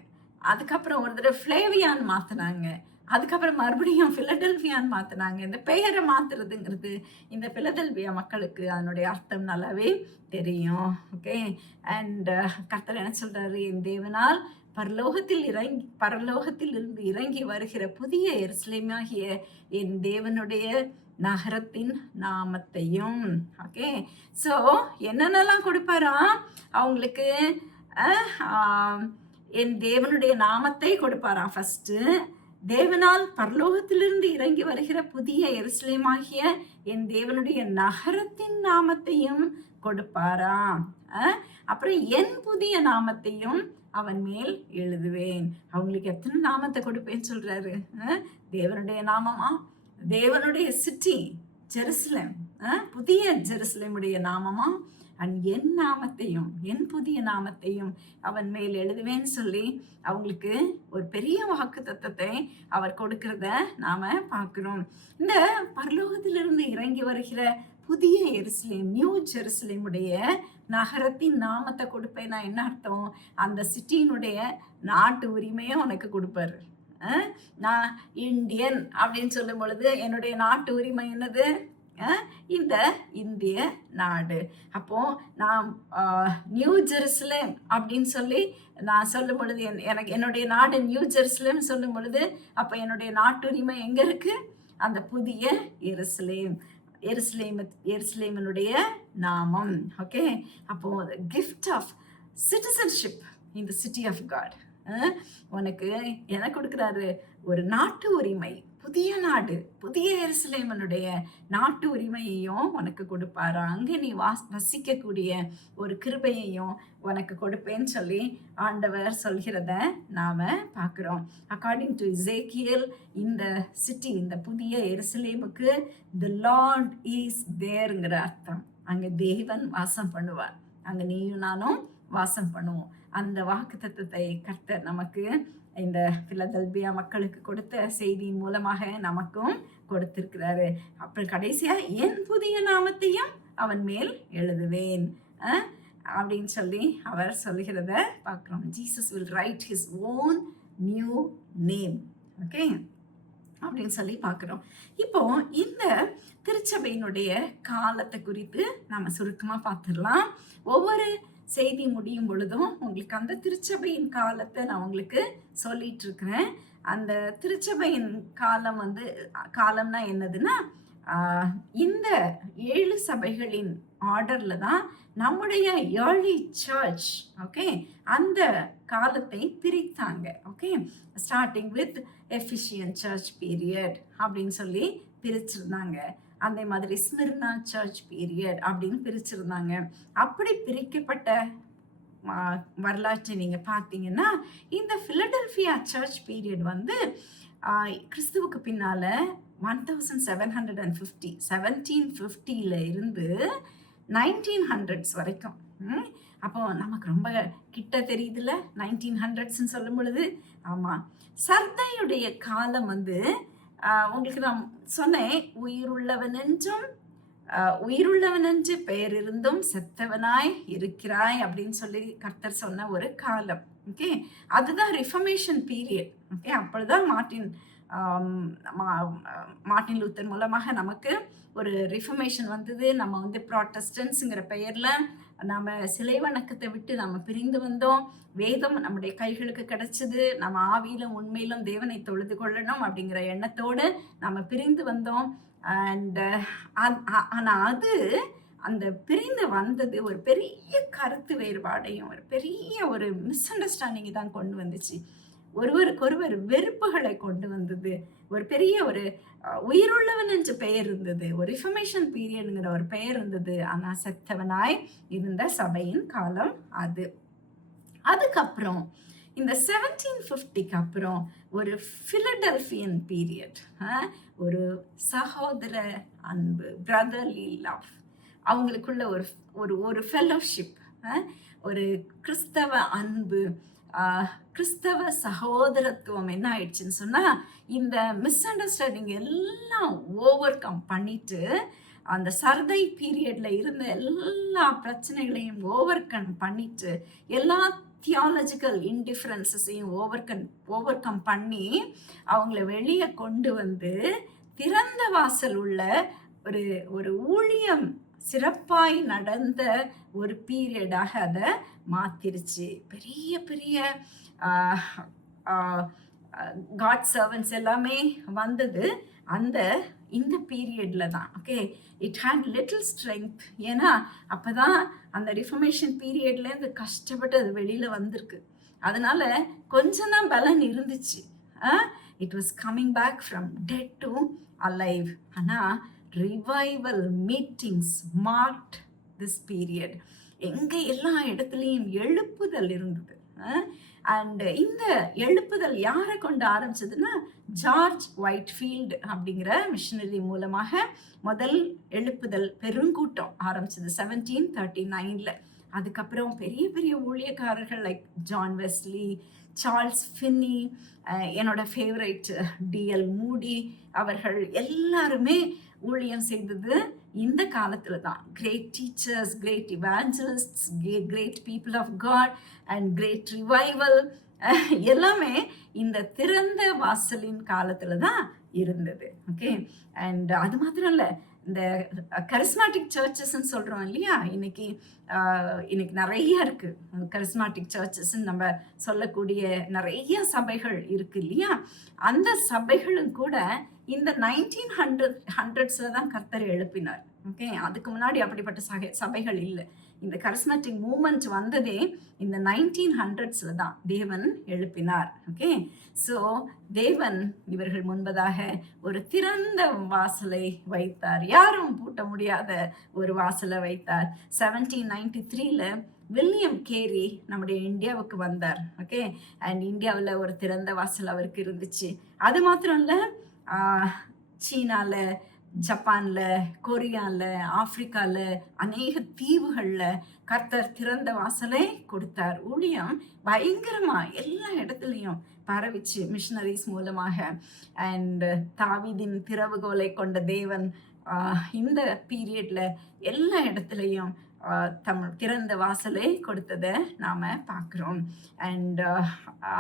அதுக்கப்புறம் ஒரு தடவை ஃபிளேவியான் மாத்தினாங்க. அதுக்கப்புறம் மறுபடியும் பிலடெல்பியான்னு மாத்தினாங்க. இந்த பெயரை மாத்துறதுங்கிறது இந்த பிலடெல்பியா மக்களுக்கு அதனுடைய அர்த்தம் நல்லாவே தெரியும். ஓகே, அண்ட் கர்த்தர் என்ன சொல்றாரு? என் தேவனால் பரலோகத்தில் இருந்து இறங்கி வருகிற புதிய எருசலேமாகிய என் தேவனுடைய நகரத்தின் நாமத்தையும். ஓகே, ஸோ என்னென்னலாம் கொடுப்பாராம் அவங்களுக்கு? என் தேவனுடைய நாமத்தை கொடுப்பாராம். ஃபர்ஸ்ட், தேவனால் பரலோகத்திலிருந்து இறங்கி வருகிற புதிய எருசலேமாகிய என் தேவனுடைய நகரத்தின் நாமத்தையும் கொடுப்பாராம். அப்புறம் என் புதிய நாமத்தையும் அவன் மேல் எழுதுவேன். அவங்களுக்கு எத்தனை நாமத்தை கொடுப்பேன்னு சொல்றாரு? தேவனுடைய நாமமா? தேவனுடைய சிட்டி ஜெருசலேம், புதிய ஜெருசலேமுடைய நாமமா? அண்ட் என் நாமத்தையும், என் புதிய நாமத்தையும் அவன் மேல் எழுதுவேன்னு சொல்லி அவங்களுக்கு ஒரு பெரிய வாக்கு தத்தத்தை அவர் கொடுக்கிறத நாம பார்க்கிறோம். இந்த பரலோகத்திலிருந்து இறங்கி வருகிற புதிய எருசலேம், நியூ ஜெருசலேமுடைய நகரத்தின் நாமத்தை கொடுப்பேன்னா என்ன அர்த்தம்? அந்த சிட்டியினுடைய நாட்டு உரிமையை உனக்கு கொடுப்பாரு. நான் இந்தியன் அப்படின்னு சொல்லும் பொழுது என்னுடைய நாட்டு உரிமை என்னது? இந்த இந்திய நாடு. அப்போ நான் நியூ ஜெருசலேம் அப்படின்னு சொல்லி நான் சொல்லும் பொழுது, எனக்கு என்னுடைய நாடு நியூ ஜெருசலேம் சொல்லும் பொழுது, அப்போ என்னுடைய நாட்டுரிமை எங்க இருக்கு? அந்த புதிய எருசலேம், எருசலேமினுடைய நாமம். ஓகே, அப்போ gift of citizenship in the city of God. உனக்கு என்ன கொடுக்குறாரு? ஒரு நாட்டு உரிமை, புதிய நாடு, புதிய எருசலேமினுடைய நாட்டு உரிமையையும் உனக்கு கொடுப்பாரா. அங்கே நீ வசிக்கக்கூடிய ஒரு கிருபையையும் உனக்கு கொடுப்பேன்னு சொல்லி ஆண்டவர் சொல்கிறத நாம பார்க்கிறோம். அக்கார்டிங் டு எசேக்கியேல், இந்த சிட்டி, இந்த புதிய எருசலேமுக்கு தி லார்ட் இஸ் தேர்ங்கிற அர்த்தம். அங்க தேவன் வாசம் பண்ணுவார். அங்க நீயும் நானும் வாசம் பண்ணுவோம். அந்த வாக்குத்தத்தத்தை கர்த்தர் நமக்கு இந்த பிலதெல்பியா மக்களுக்கு கொடுத்த செய்தியின் மூலமாக நமக்கும் கொடுத்திருக்கிறாரு. அப்புறம் கடைசியா என் புதிய நாமத்தையும் அவன் மேல் எழுதுவேன் அப்படின்னு சொல்லி அவர் சொல்லுகிறத பார்க்கிறோம். Jesus will write his own new name. Okay, அப்படின்னு சொல்லி பார்க்கிறோம். இப்போ இந்த திருச்சபையினுடைய காலத்தை குறித்து நாம சுருக்கமா பார்த்துடலாம். ஒவ்வொரு செய்தி முடியும் பொழுதும் உங்களுக்கு அந்த திருச்சபையின் காலத்தை நான் உங்களுக்கு சொல்லிட்டு இருக்கிறேன். அந்த திருச்சபையின் காலம்னா என்னதுன்னா, இந்த 7 சபைகளின் ஆர்டர்ல தான் நம்முடைய ஏர்லி சர்ச், ஓகே, அந்த காலத்தை பிரித்தாங்க. Okay, starting with Ephesian church period அப்படின்னு சொல்லி பிரிச்சிருந்தாங்க. அதே மாதிரி ஸ்மிர்னா சர்ச் பீரியட் அப்படின்னு பிரிச்சிருந்தாங்க. அப்படி பிரிக்கப்பட்ட வரலாற்றை நீங்க பார்த்தீங்கன்னா, இந்த பிலடெல்பியா சர்ச் பீரியட் கிறிஸ்துவுக்கு பின்னால 1750 இருந்து 1900s வரைக்கும். அப்போ நமக்கு ரொம்ப கிட்ட தெரியுதுல 1900s சொல்லும் பொழுது. ஆமா, சர்தையுடைய காலம் உங்களுக்கு நான் சொன்னேன், உயிருள்ளவன் என்று பெயர் இருந்தும் செத்தவனாய் இருக்கிறாய் அப்படின்னு சொல்லி கர்த்தர் சொன்ன ஒரு காலம். ஓகே, அதுதான் ரிஃபர்மேஷன் பீரியட். ஓகே, அப்பொழுதுதான் மார்ட்டின் மார்ட்டின் லூத்தர் மூலமாக நமக்கு ஒரு ரிஃபர்மேஷன் வந்தது. நம்ம வந்து ப்ராட்டஸ்டன்ஸுங்கிற பெயரில் நம்ம சிலை வணக்கத்தை விட்டு நம்ம பிரிந்து வந்தோம். வேதம் நம்முடைய கைகளுக்கு கிடைச்சது. நம்ம ஆவியிலும் உண்மையிலும் தேவனை தொழுது கொள்ளணும் அப்படிங்கிற எண்ணத்தோடு நம்ம பிரிந்து வந்தோம். அண்ட் ஆனால் அந்த பிரிந்து வந்தது ஒரு பெரிய கருத்து வேறுபாடையும் ஒரு பெரிய ஒரு மிஸ் அண்டர்ஸ்டாண்டிங் தான் கொண்டு வந்துச்சு. ஒருவருக்கொருவர் வெறுப்புகளை கொண்டு வந்தது. ஒரு பெரிய ஒரு உயிருள்ளவன் என்று பெயர் இருந்தது. ஒரு ரிஃபர்மேஷன் பீரியடுங்கிற ஒரு பெயர் இருந்தது. ஆனால் செத்தவனாய் இருந்த சபையின் காலம் அது. அதுக்கப்புறம் இந்த 1750க்கு அப்புறம் ஒரு ஃபிலடெல்பியன் பீரியட், ஒரு சகோதர அன்பு, பிரதர்லி லவ், அவங்களுக்குள்ள ஒரு ஒரு ஒரு ஃபெல்லோஷிப், ஒரு கிறிஸ்தவ அன்பு, கிறிஸ்தவ சகோதரத்துவம் என்ன ஆயிடுச்சுன்னு சொன்னால், இந்த மிஸ் அண்டர்ஸ்டாண்டிங் எல்லாம் ஓவர் கம் பண்ணிட்டு அந்த சர்தை பீரியட்ல இருந்த எல்லா பிரச்சனைகளையும் ஓவர் கம் பண்ணிட்டு எல்லா தியாலஜிக்கல் இன்டிஃபரன்சஸையும் ஓவர் கம் பண்ணி அவங்கள வெளியே கொண்டு வந்து திறந்த வாசல் உள்ள ஒரு ஒரு ஊழியம் சிறப்பாய் நடந்த ஒரு பீரியடாக அதை மாத்திருச்சு. பெரிய பெரிய காட் சர்வன்ஸ் எல்லாமே வந்தது இந்த பீரியட்ல தான். Okay, it had little strength. ஏன்னா அப்போதான் அந்த ரிஃபர்மேஷன் பீரியட்லேருந்து கஷ்டப்பட்டு அது வெளியில் வந்திருக்கு. அதனால கொஞ்சம் தான் பலன் இருந்துச்சு. It was coming back from dead to alive. ஆனால் revival meetings marked this period. எங்கே எல்லா இடத்துலையும் எழுப்புதல் இருந்தது. அண்ட் இந்த எழுப்புதல் யாரை கொண்டு ஆரம்பிச்சதுன்னா, ஜார்ஜ் ஒயிட்ஃபீல்டு அப்படிங்கிற மிஷனரி மூலமாக முதல் எழுப்புதல் பெருங்கூட்டம் ஆரம்பிச்சது 1739. அதுக்கப்புறம் பெரிய பெரிய ஊழியக்காரர்கள் like John Wesley, Charles Binny, என்னோட ஃபேவரைட் டிஎல் மூடி அவர்கள் எல்லாருமே ஊழியம் செய்தது இந்த காலத்துல தான். Great teachers, great evangelists, great people of God and great revival எல்லாமே இந்த திறந்த வாசலின் காலத்துல தான் இருந்தது. ஓகே, அண்ட் அது மாத்திரம் இல்லை, இந்த கரிஸ்மாட்டிக் சர்ச்சஸ்ன்னு சொல்கிறோம் இல்லையா, இன்னைக்கு நிறைய இருக்குது கரிஸ்மாட்டிக் சர்ச்சஸ்ன்னு நம்ம சொல்லக்கூடிய நிறைய சபைகள் இருக்குது இல்லையா. அந்த சபைகளும் கூட இந்த 1900s தான் கர்த்தர் எழுப்பினார். ஓகே, அதுக்கு முன்னாடி அப்படிப்பட்ட சபைகள் இல்லை. இந்த கரிஸ்மாட்டிக் மூமெண்ட் வந்ததே இந்த 1900s தான் தேவன் எழுப்பினார். ஓகே, ஸோ தேவன் இவர்கள் முன்பதாக ஒரு திறந்த வாசலை வைத்தார். யாரும் பூட்ட முடியாத ஒரு வாசலை வைத்தார். 1793 வில்லியம் கேரி நம்முடைய இந்தியாவுக்கு வந்தார். ஓகே, அண்ட் இந்தியாவில் ஒரு திறந்த வாசல் அவருக்கு இருந்துச்சு. அது மாத்திரம் இல்லை, சீனாவில், ஜப்பானில், கொரியாவில், ஆப்பிரிக்காவில், அநேக தீவுகளில் கர்த்தர் திறந்த வாசலை கொடுத்தார். ஊழியம் பயங்கரமாக எல்லா இடத்துலையும் பரவிச்சு மிஷனரிஸ் மூலமாக. அண்ட் தாவீதின் திறவுகோலை கொண்ட தேவன் இந்த பீரியட்ல எல்லா இடத்துலையும் திறந்த வாசலை கொடுத்ததை நாம் பார்க்குறோம். அண்ட்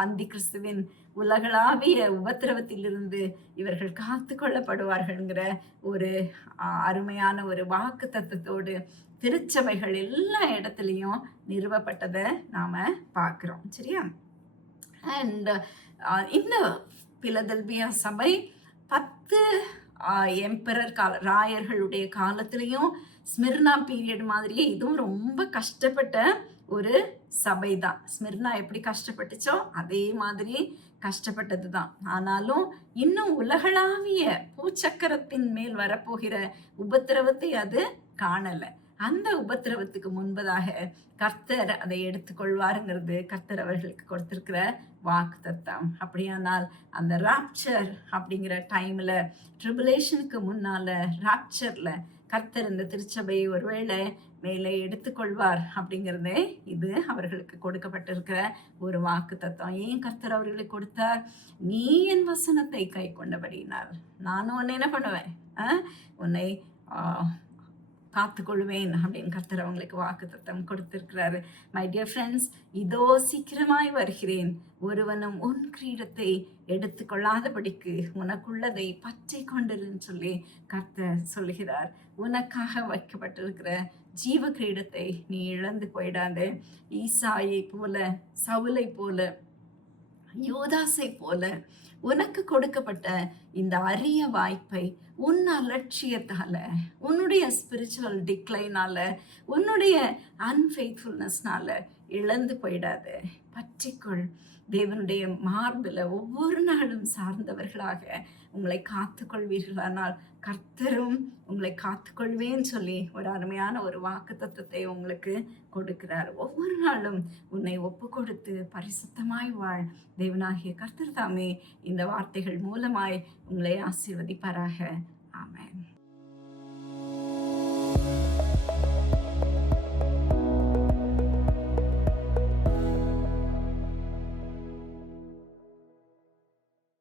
அந்தி கிறிஸ்துவின் உலகளாவிய உபத்திரவத்திலிருந்து இவர்கள் காத்து கொள்ளப்படுவார்கள்ங்கிற ஒரு அருமையான ஒரு வாக்கு தத்துவத்தோடு திருச்சபைகள் எல்லா இடத்துலையும் நிறுவப்பட்டதை நாம் பார்க்குறோம். சரியா? அண்ட் இந்த பிலதெல்பியா சபை 10 எம்பரர் ராயர்களுடைய காலத்திலையும் ஸ்மிர்னா பீரியட் மாதிரியே இதுவும் ரொம்ப கஷ்டப்பட்ட ஒரு சபை தான். ஸ்மிர்னா எப்படி கஷ்டப்பட்டுச்சோ அதே மாதிரி கஷ்டப்பட்டது தான். ஆனாலும் இன்னும் உலகளாவிய பூச்சக்கரத்தின் மேல் வரப்போகிற உபத்திரவத்தை அது காணலை. அந்த உபத்திரவத்துக்கு முன்பதாக கர்த்தர் அதை எடுத்துக்கொள்வாருங்கிறது கர்த்தர் அவர்களுக்கு கொடுத்திருக்கிற வாக்கு தத்தம். அப்படியானால் அந்த ராப்சர் அப்படிங்கிற டைம்ல, ட்ரிபுலேஷனுக்கு முன்னால ராப்சர்ல கர்த்தர் இந்த திருச்சபையை ஒருவேளை மேலே எடுத்துக்கொள்வார் அப்படிங்கிறதே இது அவர்களுக்கு கொடுக்கப்பட்டிருக்கிற ஒரு வாக்கு தத்துவம். ஏன் கர்த்தர் அவர்களுக்கு கொடுத்தார்? நீ என் வசனத்தை கை கொண்டபடினால் நானும் உன்னை என்ன பண்ணுவேன், உன்னை காத்துக்கொள்வேன் அப்படின்னு கர்த்தர் அவங்களுக்கு வாக்குத்தத்தம் கொடுத்திருக்கிறாரு. மை டியர் ஃப்ரெண்ட்ஸ், இதோ சீக்கிரமாய் வருகிறேன், ஒருவனும் உன் கிரீடத்தை எடுத்துக்கொள்ளாதபடிக்கு உனக்குள்ளதை பற்றி கொண்டிருன்னு சொல்லி கர்த்தர் சொல்கிறார். உனக்காக வைக்கப்பட்டிருக்கிற ஜீவ கிரீடத்தை நீ இழந்து போயிடாதே. ஈசாயை போல, சவுலை போல, யோதாசை போல உனக்கு கொடுக்கப்பட்ட இந்த அரிய வாய்ப்பை உன் அலட்சியத்தால, உன்னுடைய ஸ்பிரிச்சுவல் டிக்ளைனால, உன்னுடைய அன்ஃபெய்த்ஃபுல்னஸ்னால இழந்து போயிடாத. பற்றிக்கொள். தேவனுடைய மார்பில் ஒவ்வொரு நாளும் சார்ந்தவர்களாக உங்களை காத்துக்கொள்வீர்களானால் கர்த்தரும் உங்களை காத்துக்கொள்வேன்னு சொல்லி ஒரு அருமையான ஒரு வாக்குத்தத்தத்தை உங்களுக்கு கொடுக்கிறார். ஒவ்வொரு நாளும் உன்னை ஒப்பு கொடுத்து பரிசுத்தமாய் வாழ். தேவனாகிய கர்த்தர் தாமே இந்த வார்த்தைகள் மூலமாய் உங்களை ஆசீர்வதிப்பாராக. ஆமென்.